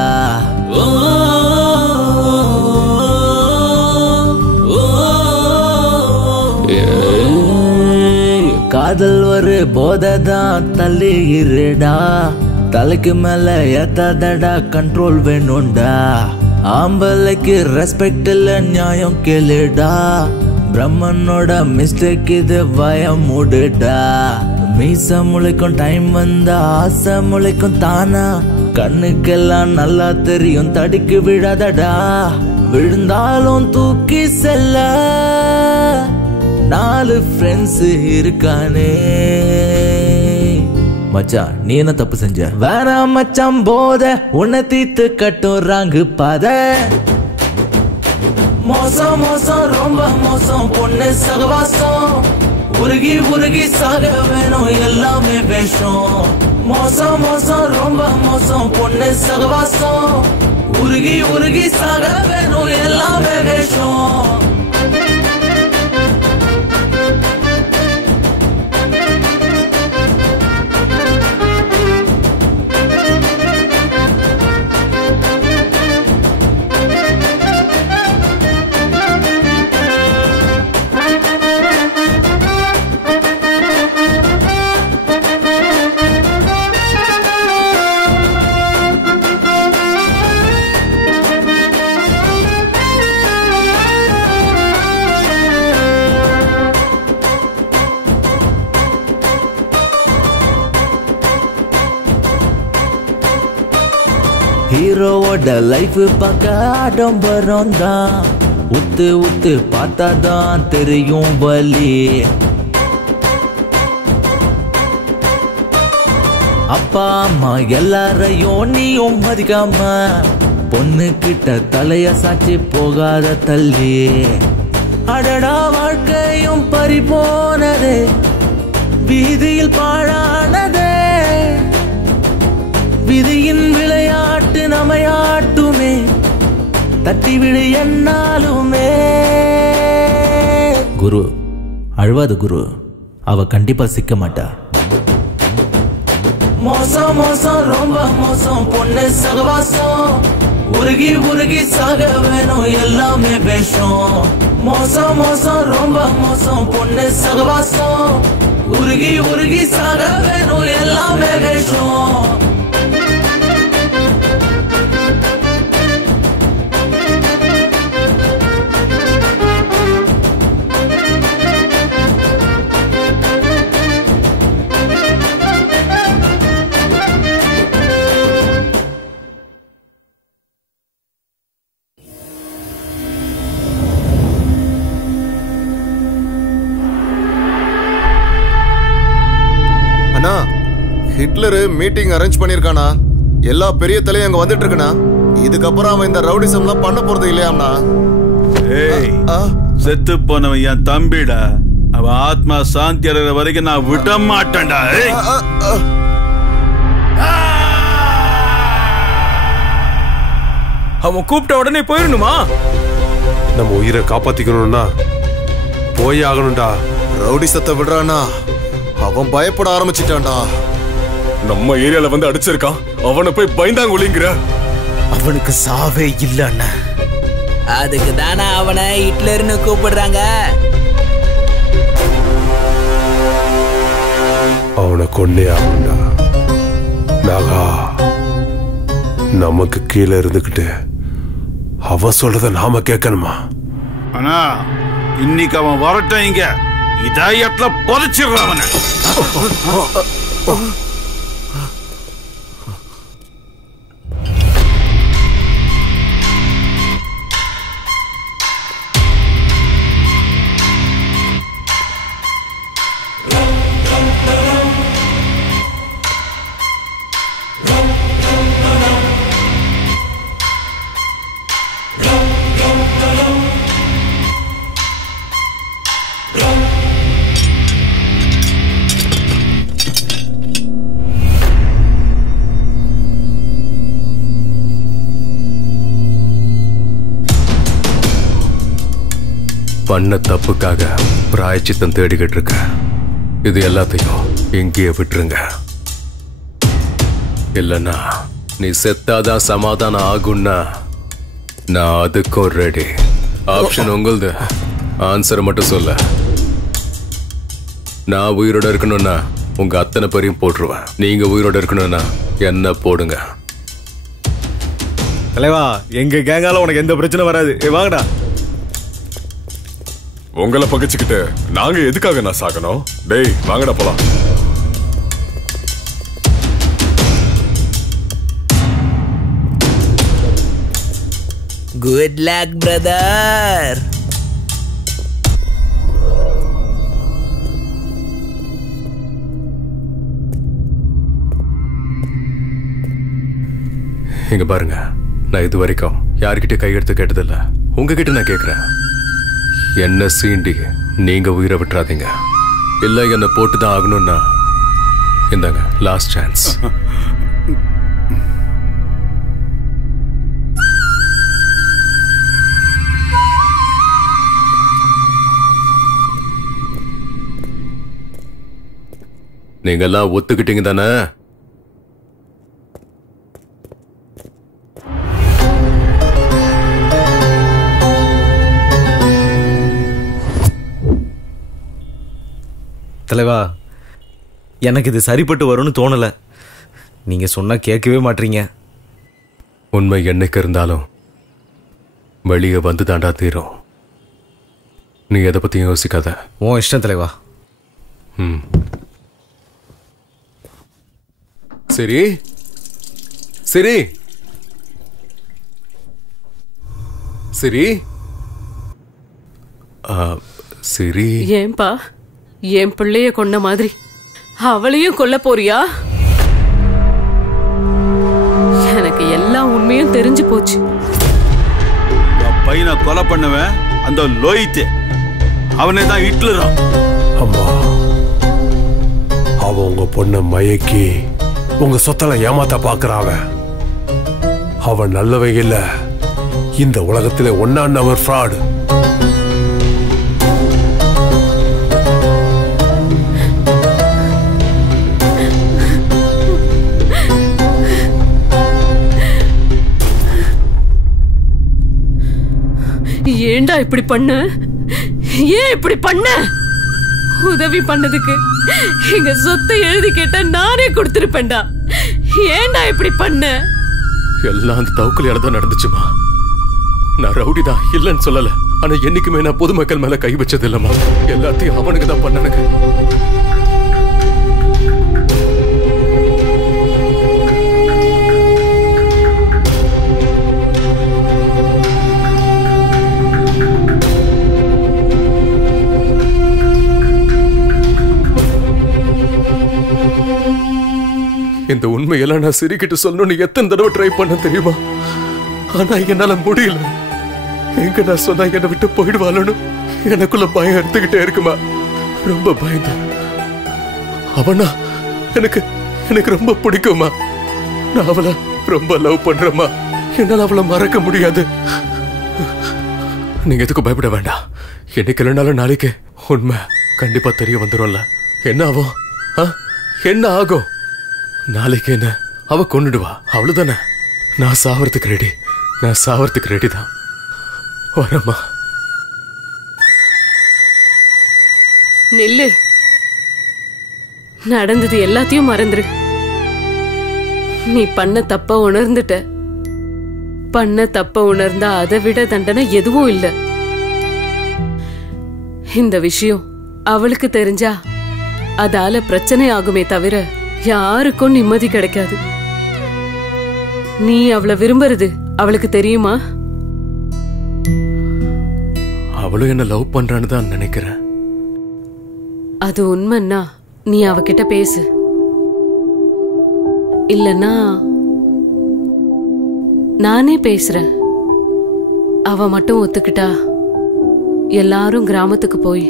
காதல் ஒரு போதைதான் தள்ளி இருடா, தலைக்கு மேல ஏத்தாதடா, கண்ட்ரோல் வேணும்டா. ஆம்பளைக்கு ரெஸ்பெக்ட் இல்ல நியாயம் கேளுடா, பிரம்மனோட மிஸ்டேக் இது பயம் மூடுடா. மீச முளைக்கும் டைம் வந்தா ஆசை முளைக்கும் தானா, கண்ணுக்கெல்லாம் நல்லா தெரியும் தடுக்கி விடாதடா. விழுந்தாலும் தூக்கி செல்ல 4 ஃப்ரெண்ட்ஸ் இருக்கானே. மச்சான் நீ என்ன தப்பு செஞ்ச? வேணாம் மச்சான் போத உன்னை தீத்து கட்டுறாங்க பாத. மோசம் மோசம் ரொம்ப மோசம் பொண்ணு சகவாசம், உருகி உருகி சாக வேணும் எல்லாமே வேஷம். மோசம் மோசம் ரொம்ப மோசம் பொண்ணு சகவாசம், உருகி உருகி சாக வேணும் எல்லாமே வேஷம். ஹீரோவோட லைஃப் பார்க்க ஆடம்பரம் தான், உத்து உத்து பார்த்தாதான் தெரியும் வலி. அப்பா அம்மா எல்லாரையும் நீயும் மதிக்காம, பொண்ணு கிட்ட தலைய சாட்சி போகாத தள்ளி. அடடா வாழ்க்கையும் பறி போனதே, வீதியில் பாழானதே. விதியின் விளையாட்டு நமையாட்டுமே, தட்டி விடு என்னாலுமே. குரு அழுவாது குரு, அவ கண்டிப்பா சிக்க மாட்டா. மோசம் மோசம் ரொம்ப மோசம் பொண்ணு சகவாசம், உருகி உருகி சாக வேணும் எல்லாமே வேஷம். மோசம் மோசம் ரொம்ப மோசம் பொண்ணு சகவாசம், உருகி உருகி சாக வேணும் எல்லாமே வேஷம். ஹிட்லர் மீட்டிங் அரேஞ்ச் பண்ணிருக்கானா? எல்லா பெரிய தலையும் அங்க வந்துட்டு இருக்கனா? இதுக்கப்புறம் அவன் இந்த ரவுடிசம்லாம் பண்ண போறது இல்லையாம்னா? ஏய், செத்து போனவன் என் தம்பிடா. அவன் ஆத்மா சாந்தி அடைகிற வரைக்கும் நான் விட மாட்டேன்டா. அவன் கூப்பிட்ட உடனே போயிடணுமா? நம்ம உயிரை காப்பாத்திக்கணும்னா போய் ஆகணும்டா. ரவுடிசத்தை விடுறானா? அவன் பயப்பட ஆரம்பிச்சிட்டான்டா. நம்ம ஏரியால வந்து அடிச்சிருக்கான், அவனை போய் பயந்தாங்க ஒளிங்கிற. அவனுக்கு சாவே இல்ல. அதுக்கு தானே அவனை ஹிட்லர்னு கூப்பிடுறாங்க. அவனை கொன்னே ஆகும்டா. நாகா நமக்கு கீழே இருந்துகிட்டு அவன் சொல்றத நாம கேட்கணுமா? ஆனா இன்னைக்கு அவன் வரட்டும், இங்க இதாயத்துல புதைச்சிடுற அவனை. பண்ண தப்புக்காக பிராயச்சித்தம் தேடிக்கிட்டு இருக்க. இது எல்லாத்தையும் இங்கேயே விட்டுருங்க. இல்லைன்னா நீ செத்தாதான் சமாதானம் ஆகும்னா நான் அதுக்கும் ரெடி. ஆப்ஷன் உங்களுது. ஆன்சரை மட்டும் சொல்ல. நான் உயிரோட இருக்கணும்னா உங்க அத்தனை பேரையும் போட்டுருவேன். நீங்க உயிரோட இருக்கணும்னா என்ன போடுங்க. தலைவா, எங்க கேங்கால உனக்கு எந்த பிரச்சனை வராது. வாங்கடா. உங்களை பகைச்சுக்கிட்டு நாங்க எதுக்காக நான் சாகணும்? டேய் வாங்கடா போலாம். Good luck brother. இங்க பாருங்க, நான் இது வரைக்கும் யார்கிட்ட கையெடுத்து கேட்டதில்ல. உங்ககிட்ட நான் கேட்கிறேன், என்ன சீண்டி நீங்க உயிரை விட்டுறாதீங்க. இல்ல என்ன போட்டுதான் ஆகணும்னா இந்தாங்க லாஸ்ட் சான்ஸ். நீங்க எல்லாம் ஒத்துக்கிட்டீங்க தானே? தலைவா, எனக்கு இது சரிப்பட்டு வரும்னு தோணல. நீங்க சொன்னா கேட்கவே மாட்டீங்க. உண்மை என்னைக்கு இருந்தாலும் வெளியே வந்து தாண்டா தீரும். நீ எதை பத்தியும் யோசிக்காத. உன் இஷ்டம் தலைவா. சரி சரி சரி சரி. ஏன்பா என் பிள்ளைய கொன்ன மாதிரி அவளையும் கொல்ல போறியா? எனக்கு எல்லா உண்மையும் தெரிஞ்சு போச்சு. பையனை கொலை பண்ணுவேன் அந்த லோயித்து, அவனே தான் ஹிட்லரா. அம்மா, அவன் உங்க பொண்ணை மயக்கி உங்க சொத்தல ஏமாத்த பாக்குறாவ. அவன் நல்லவன் இல்ல, இந்த உலகத்திலே ஒன்னான் நம்பர் ஃப்ராடு. ஏண்டா இப்படி பண்ண? ஏன் இப்படி பண்ண? உதவி பண்ணதுக்கு எங்க சொத்தை எழுதி கேட்டா நானே கொடுத்திருப்பேன்டா. ஏண்டா இப்படி பண்ண? எல்லாம் அந்த தவுக்கலையால தான் நடந்துச்சுமா. நான் ரவுடி தான் இல்லைன்னு சொல்லல. ஆனா என்னைக்குமே நான் பொதுமக்கள் மேல கை வச்சது இல்லம்மா. எல்லாத்தையும் அவனுக்கு தான் பண்ணனுங்க. இந்த உண்மையெல்லாம் நான் சிரிக்கிட்டு சொல்லணும்னு எத்தனை தடவை ட்ரை பண்ண தெரியுமா? ஆனா என்னால முடியல. எங்க நான் சொன்னா என்னை விட்டு போயிடுவாளு எனக்குள்ள பயம் எடுத்துக்கிட்டே இருக்குமா. ரொம்ப பயந்தேன். அவனா எனக்கு எனக்கு ரொம்ப பிடிக்குமா. நான் அவளை ரொம்ப லவ் பண்றேம்மா. என்னால அவளை மறக்க முடியாது. நீங்க எதுக்கும் பயப்பட வேண்டாம். என்னைக்கு இல்லைனாலும் நாளைக்கு உண்மை கண்டிப்பா தெரிய வந்துடும்ல. என்ன ஆகும்? என்ன ஆகும்? நாளைக்கு என்ன அவ கொன்னுடுவா, அவ்வளவுதானே. நான் சாவறதுக்கு ரெடி. நான் சாவறதுக்கு ரெடி தான். வரமா. நில்லு. நடந்தது எல்லாத்தையும் மறந்துரு. நீ பண்ண தப்ப உணர்ந்துட்ட. பண்ண தப்ப உணர்ந்தா அதை விட தண்டனை எதுவும் இல்ல. இந்த விஷயம் அவளுக்கு தெரிஞ்சா அதால பிரச்சனை ஆகுமே தவிர யாருக்கும் நிம்மதி கிடைக்காது. நீ அவளை விரும்புறது அவளுக்கு தெரியுமா? அவளும் என்ன லவ் பண்றான்னு தான் நினைக்கிறேன். அது உண்மைன்னா நீ அவகிட்ட பேசு. இல்லன்னா நானே பேசுறேன். அவ மட்டும் ஒத்துக்கிட்டா எல்லாரும் கிராமத்துக்கு போய்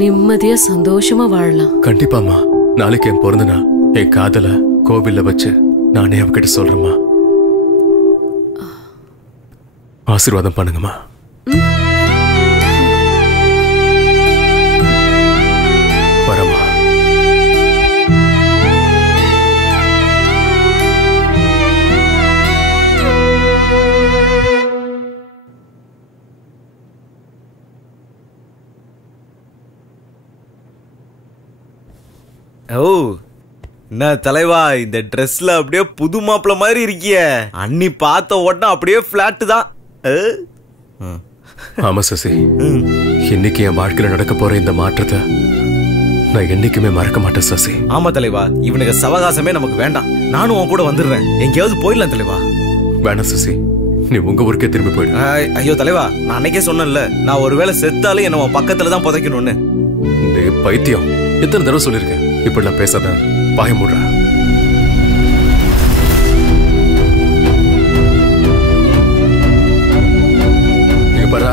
நிம்மதியா சந்தோஷமா வாழலாம். கண்டிப்பாமா. நாளைக்கு என் பிறந்த நாள். என் காதல கோவில்ல வச்சு நானே அவகிட்ட சொல்றேம்மா. ஆசீர்வாதம் பண்ணுங்கம்மா. ஓ என்ன தலைவா, இந்த ட்ரெஸ்ல அப்படியே புது மாப்பிள்ள மாதிரி இருக்கிய. அண்ணி பார்த்த உடனே அப்படியே பிளாட் தான். ஆமா சசி, இன்னைக்கு என் வாழ்க்கையில நடக்க போற இந்த மாற்றத்தை நான் என்னைக்குமே மறக்க மாட்டேன் சசி. ஆமா தலைவா, இவனுக்கு சவகாசமே நமக்கு வேண்டாம். நானும் உன் கூட வந்துடுறேன். எங்கேயாவது போயிடலாம் தலைவா. வேணாம் சசி, நீ உங்க ஊருக்கே திரும்பி போயிடு. ஐயோ தலைவா, நான் அன்னைக்கே சொன்னேன்ல, நான் ஒருவேளை செத்தாலும் என்ன உன் பக்கத்துல தான் புதைக்கணும்னு. பைத்தியம், எத்தனை தடவை சொல்லிருக்கேன், இப்படிலாம் பேசாத, பாய மூடுற. இங்க பாரா,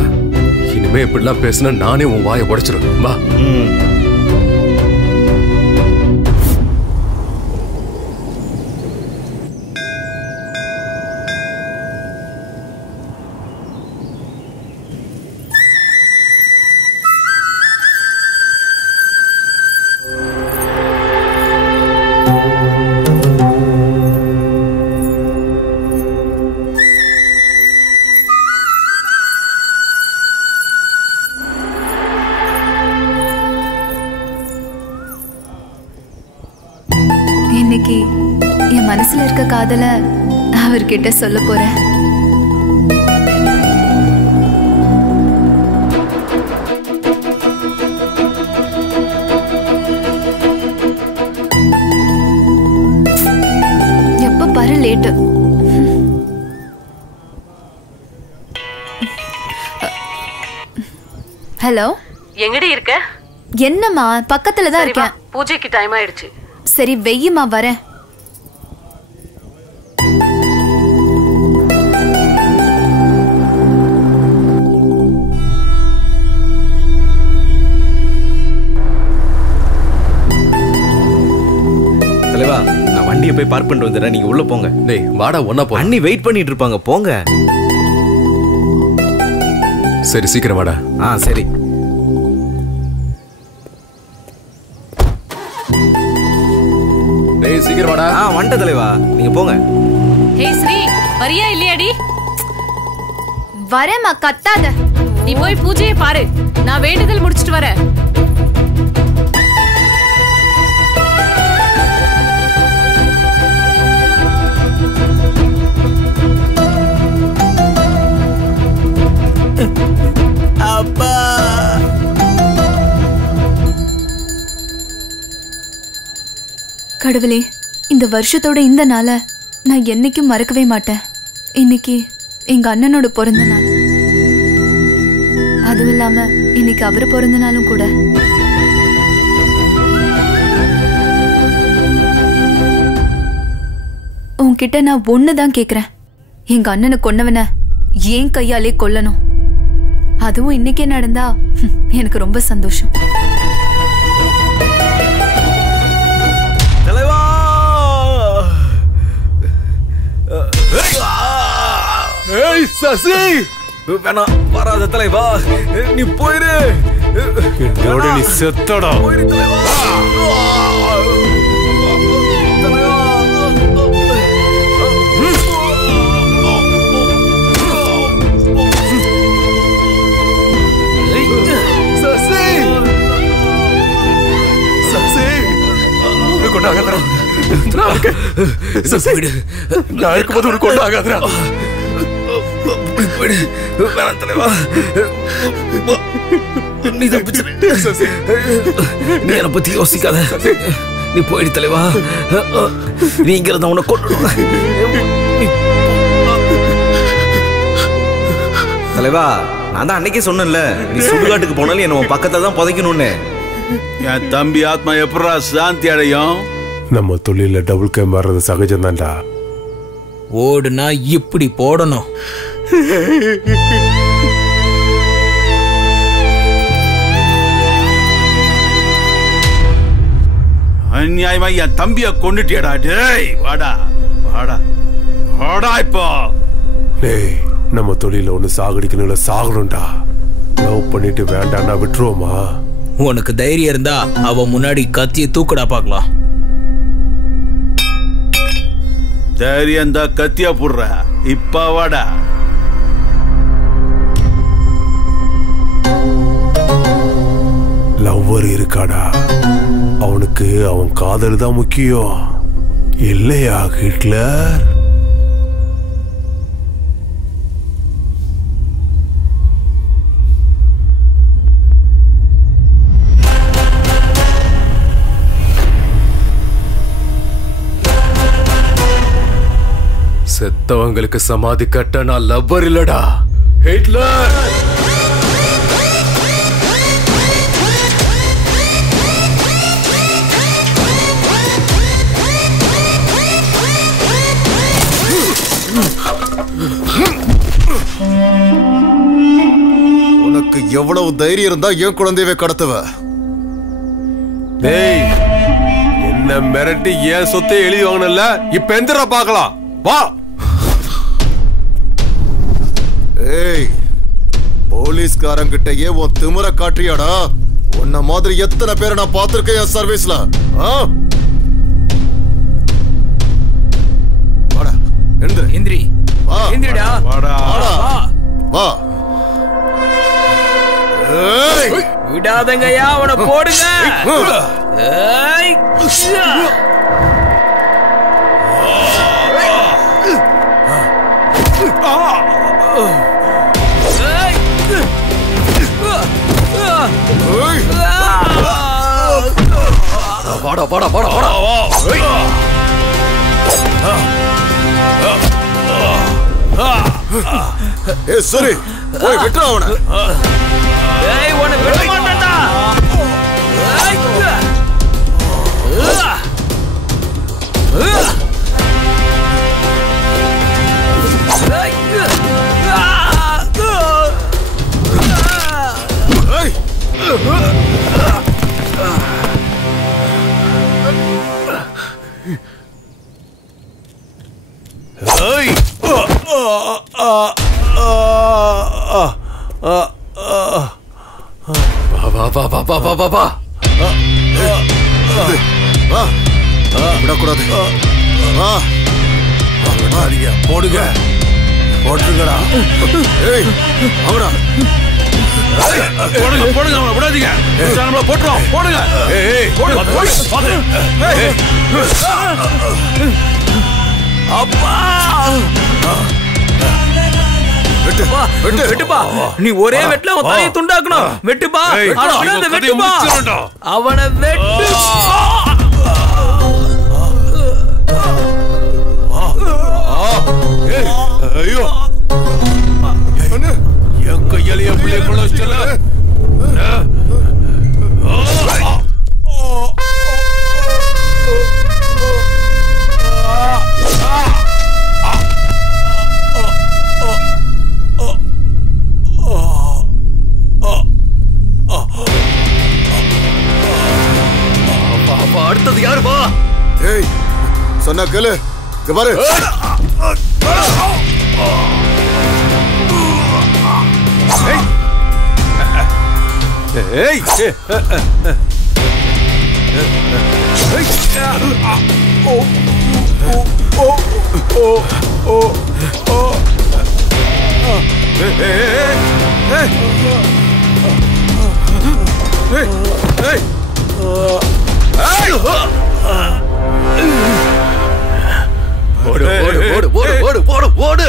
இனிமே இப்படிலாம் பேசினா நானே உன் வாயை உடைச்சிடும். வா. இன்னைக்கு என் மனசுல இருக்க காதல அவர்கிட்ட சொல்ல போறேன். எப்ப பாரு லேட்டு. ஹலோ, எங்கடி இருக்க? என்னம்மா, பக்கத்துல தான் இருக்கேன். பூஜைக்கு டைம் ஆயிடுச்சு. சரி வெய்யுமா, வரேன். தலைவா, நான் வண்டியை போய் பார்க் பண்ணிட்டு வந்துடுறேன். நீங்க உள்ள போங்க. டேய் வாடா, ஒண்ணா போ. அண்ணி வெயிட் பண்ணிட்டு இருப்பாங்க, போங்க. சரி சீக்கிரம் வாடா. சரி. டேய் சீக்கிரம் வாடா. வந்துட்ட தலைவா, நீங்க போங்க. ஹே ஸ்ரீ, வரியா இல்லையாடி? வரேம்மா, கத்தாத. நீ போய் பூஜையை பாரு, நான் வேண்டுதல் முடிச்சிட்டு வரேன். அப்பா, கடவுளே, இந்த வருஷத்தோட இந்த நாளை நான் என்னைக்கும் மறக்கவே மாட்டேன். இன்னைக்கு எங்க அண்ணனோட பிறந்த நாள். அதுவும் இல்லாம இன்னைக்கு அவர் பிறந்த நாளும் கூட. உன்கிட்ட நான் ஒண்ணுதான் கேக்குறேன். எங்க அண்ணனை கொன்னவன ஏன் கையாலே கொல்லணும். அதுவும் இன்னைக்கே நடந்தா எனக்கு ரொம்ப சந்தோஷம். தலைவா, ஏய் சசி, வேணாம், வராத தலைவா, நீ போயிரு. என்னோட நீ செத்தடா. சசி, சசி, கொண்டாகாதரா. சசி, நான் இருக்கும்போது உனக்கு கொண்டாகாதரா. தலைவா, நீ என்னை பத்தி யோசிக்காத. நீ போயிடு தலைவா. நீங்கிறத உன்னை கொண்டு. தலைவா, நான் தான் அன்னைக்கே சொன்னேன்ல, நீ சுடுகாட்டுக்கு போனாலும் என்ன உன் பக்கத்துல தான் புதைக்கணும்னு. என் தம்பி ஆத்மா எப்படா சாந்தி அடையும்? நம்ம தொழில டபுள் கேம் வர்றது சகஜம் தான்டா. ஓடுனா இப்படி போடணும். அநியாயமா என் தம்பிய கொண்டுட்டியடா. டேய் வாடா வாடா வாடா. இப்போ டேய், நம்ம தொழில ஒண்ணு சாகடிக்கணும்ல, சாகணும்டா. லவ் பண்ணிட்டு வேண்டாம்னா விட்டுருவோமா? உனக்கு தைரியம் இருந்தா அவ முன்னாடி கத்திய தூக்கடா பாக்கலாம். தைரியம் தான் கத்தியா போடுற. இப்ப வாடா. லவ்வர் இருக்காடா. அவனுக்கு அவன் காதல் தான் முக்கியம் இல்லையா ஹிட்லர்? செத்தவங்களுக்கு சமாதி கட்ட நான் லவ்வர் இல்லடா, ஹிட்லர். உனக்கு எவ்வளவு தைரியம் இருந்தா என் குழந்தையவே கடத்துவ? டேய், என்ன மிரட்டி ஏன் சொத்தை எழுதி வாங்கல? இப்ப எந்திரா பார்க்கலாம், வா. ஏய், போலீஸ்காரங்கிட்டயே உன் திமிர காட்டுறியாடா? உன்ன மாதிரி எத்தனை பேரை நான் பார்த்திருக்கேன் என் சர்வீஸ்ல. வாடா, எந்திரி. எந்திரி. வா. எந்திரிடா. வாடா. வா. ஏய், விடாதங்கய்யா, அவனை போடுங்க. ஏய். வாடா வாடா வாடா வாடா. ஏய் சரி, போய் விட்டுற அவனை. ஏய், உன்னை விட மாட்டேன்டா. ஏய். விடக்கூடாது. போடுங்க, போட்டுருக்கடா. ஏய், அவனா போடுங்க போடுங்க, அவனை விடாதீங்க. நம்மள போட்டுறோம், போடுங்க. ஏய், அப்பா, வெட்டுப்பா. நீ ஒரே வெட்டுல அவன் தலையை துண்டாக்கணும். வெட்டுப்பா, வெட்டுப்பா, அவனை வெட்டு. ஐயோ, என் கையால என் பிள்ளை கொள்ள வச்சல. அடுத்தது யாருப்பா? ஏய், சொன்னா கேளு. இங்க பாரு. ஏய், ஓடு ஓடு ஓடு ஓடு ஓடு ஓடு.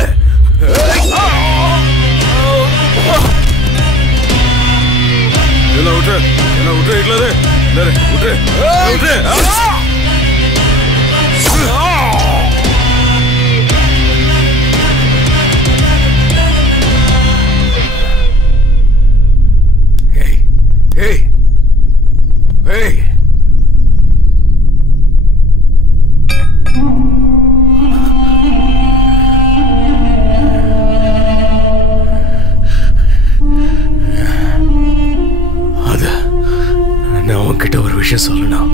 என்ன விட்டு, என்ன விட்டு, இட்லரு விட்டு விட்டு. ஏய் ஏய் ஏய், நான் உன்கிட்ட ஒரு விஷயம் சொல்லணும்.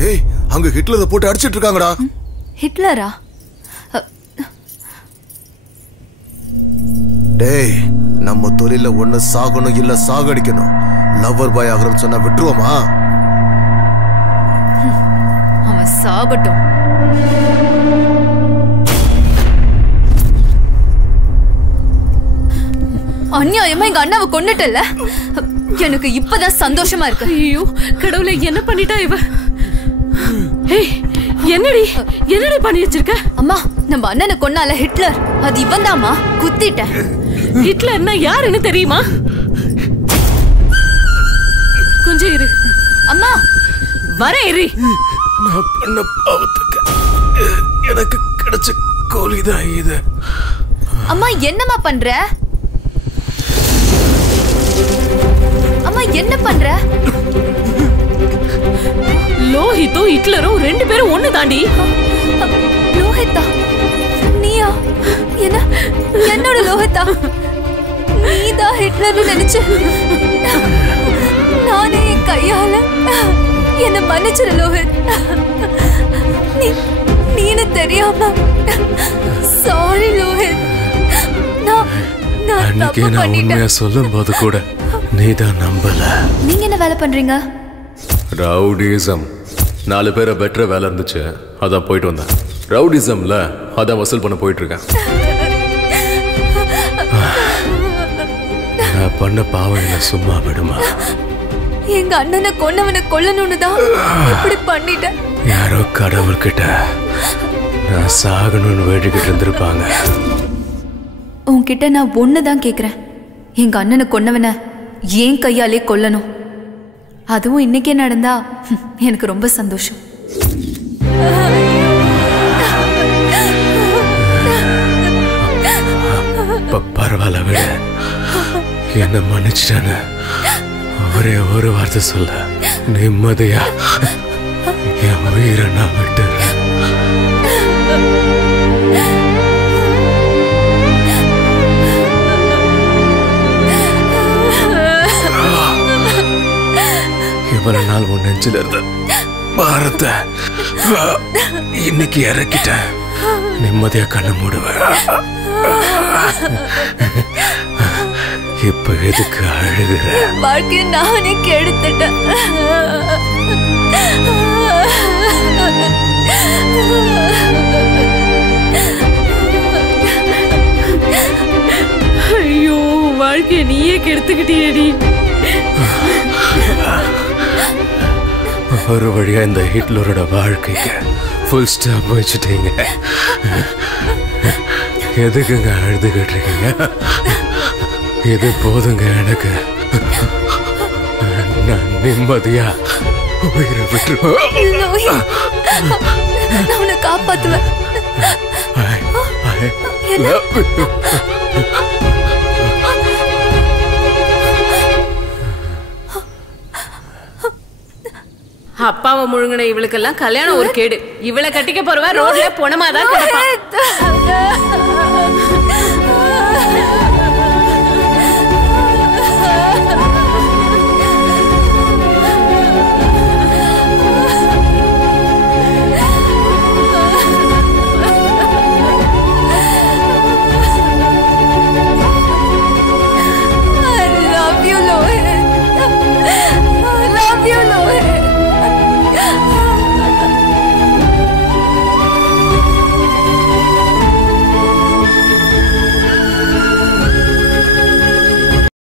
டேய், அங்க ஹிட்லரை போட்டு அடிச்சிட்டு இருக்காங்கடா. ஹிட்லரா? டேய், நம்ம தொழில ஒண்ணு சாகணும் இல்ல சாகடிக்கணும். லவ்வர் பாய் ஆகிறோம்னு சொன்னா விட்டுருவோமா? சாகட்டும். அநியாயமா எங்க அண்ணாவை கொன்னுட்டல. எனக்கு இப்பதான் சந்தோஷமா இருக்கு. ஐயோ கடவுளே, என்ன பண்ணிட்டா இவ? என்னடி பண்ணி வச்சிருக்க? அம்மா, நம்ம அண்ணனை கொன்னால ஹிட்லர், அது இவன் தாமா. குத்திட்டேன். ஹிட்லர்னா யாருன்னு தெரியுமா? கொஞ்சம் இரு அம்மா. வர இரு. நான் பண்ண பாவத்துக்கு எனக்கு கிடைச்ச கூலிதான் இது. அம்மா என்னம்மா பண்ற? அம்மா என்ன பண்ற? லோஹித்தும் ஹிட்லரும் ரெண்டு பேரும் ஒண்ணு தாண்டி. லோஹித்தா? நீயா? என்ன என்னோட லோஹித்தா? நீதான் ஹிட்லர்னு நினைச்சு நானே என் கையால என்ன மன்னிச்சிரு லோஹித். நீனு தெரியாம சாரி லோஹித். அன்னைக்கு நான் உண்மையா சொல்லும் போது கூட நீதான் நம்பல. நீங்க என்ன வேலை பண்றீங்க? ரவுடிசம். 4 பேரை பெற்ற வேலை இருந்துச்சு, அதான் போயிட்டு வந்தேன். ரவுடிசம்ல அதான் வசூல் பண்ண போயிட்டு இருக்கேன். நான் பண்ண பாவம் என்ன சும்மா விடுமா? எங்க அண்ணனை கொன்னவனை கொல்லணும்னு தான் இப்படி பண்ணிட்டேன். யாரோ கடவுள்கிட்ட நான் சாகணும்னு வேண்டிக்கிட்டு இருந்திருப்பாங்க. உன்கிட்ட நான் ஒண்ணுதான் கேக்குறேன். எங்க அண்ணனை கொன்னவனை ஏன் கையாலே கொல்லணும். அதுவும் இன்னைக்கே நடந்தா எனக்கு ரொம்ப சந்தோஷம். பரவாயில்ல விட, என்ன மன்னிச்சிட்டான ஒரே ஒரு வார்த்தை சொல்ல, நிம்மதியா என் உயிரை நான் விட்டுறேன். இவ்வளவு நாள் உன் நெஞ்சில இருந்த பாரத்தை இன்னைக்கு இறக்கிட்டேன். நிம்மதியா கண்ணு மூடுவேன். இப்ப எதுக்கு அழுகிற? வாழ்க்கையை நானே கெடுத்துட்டேன். ஐயோ, வாழ்க்கையை நீயே கெடுத்துக்கிட்டியேடி. ஒரு வழியா இந்த ஹிட்லரோட வாழ்க்கைக்கு ஃபுல் ஸ்டாப் வச்சுட்டீங்க. எதுக்குங்க அழுதுகிட்டு இருக்கீங்க? இது போதுங்க எனக்கு. நான் நிம்மதியா உயிரை விட்டுருவேன். நான் உன்னை காப்பாத்துவேன். அப்பாவை முழுங்கின இவளுக்கெல்லாம் கல்யாணம் ஒரு கேடு. இவளை கட்டிக்க போறவ ரோட்ல பொணமாதான் கிடப்பா.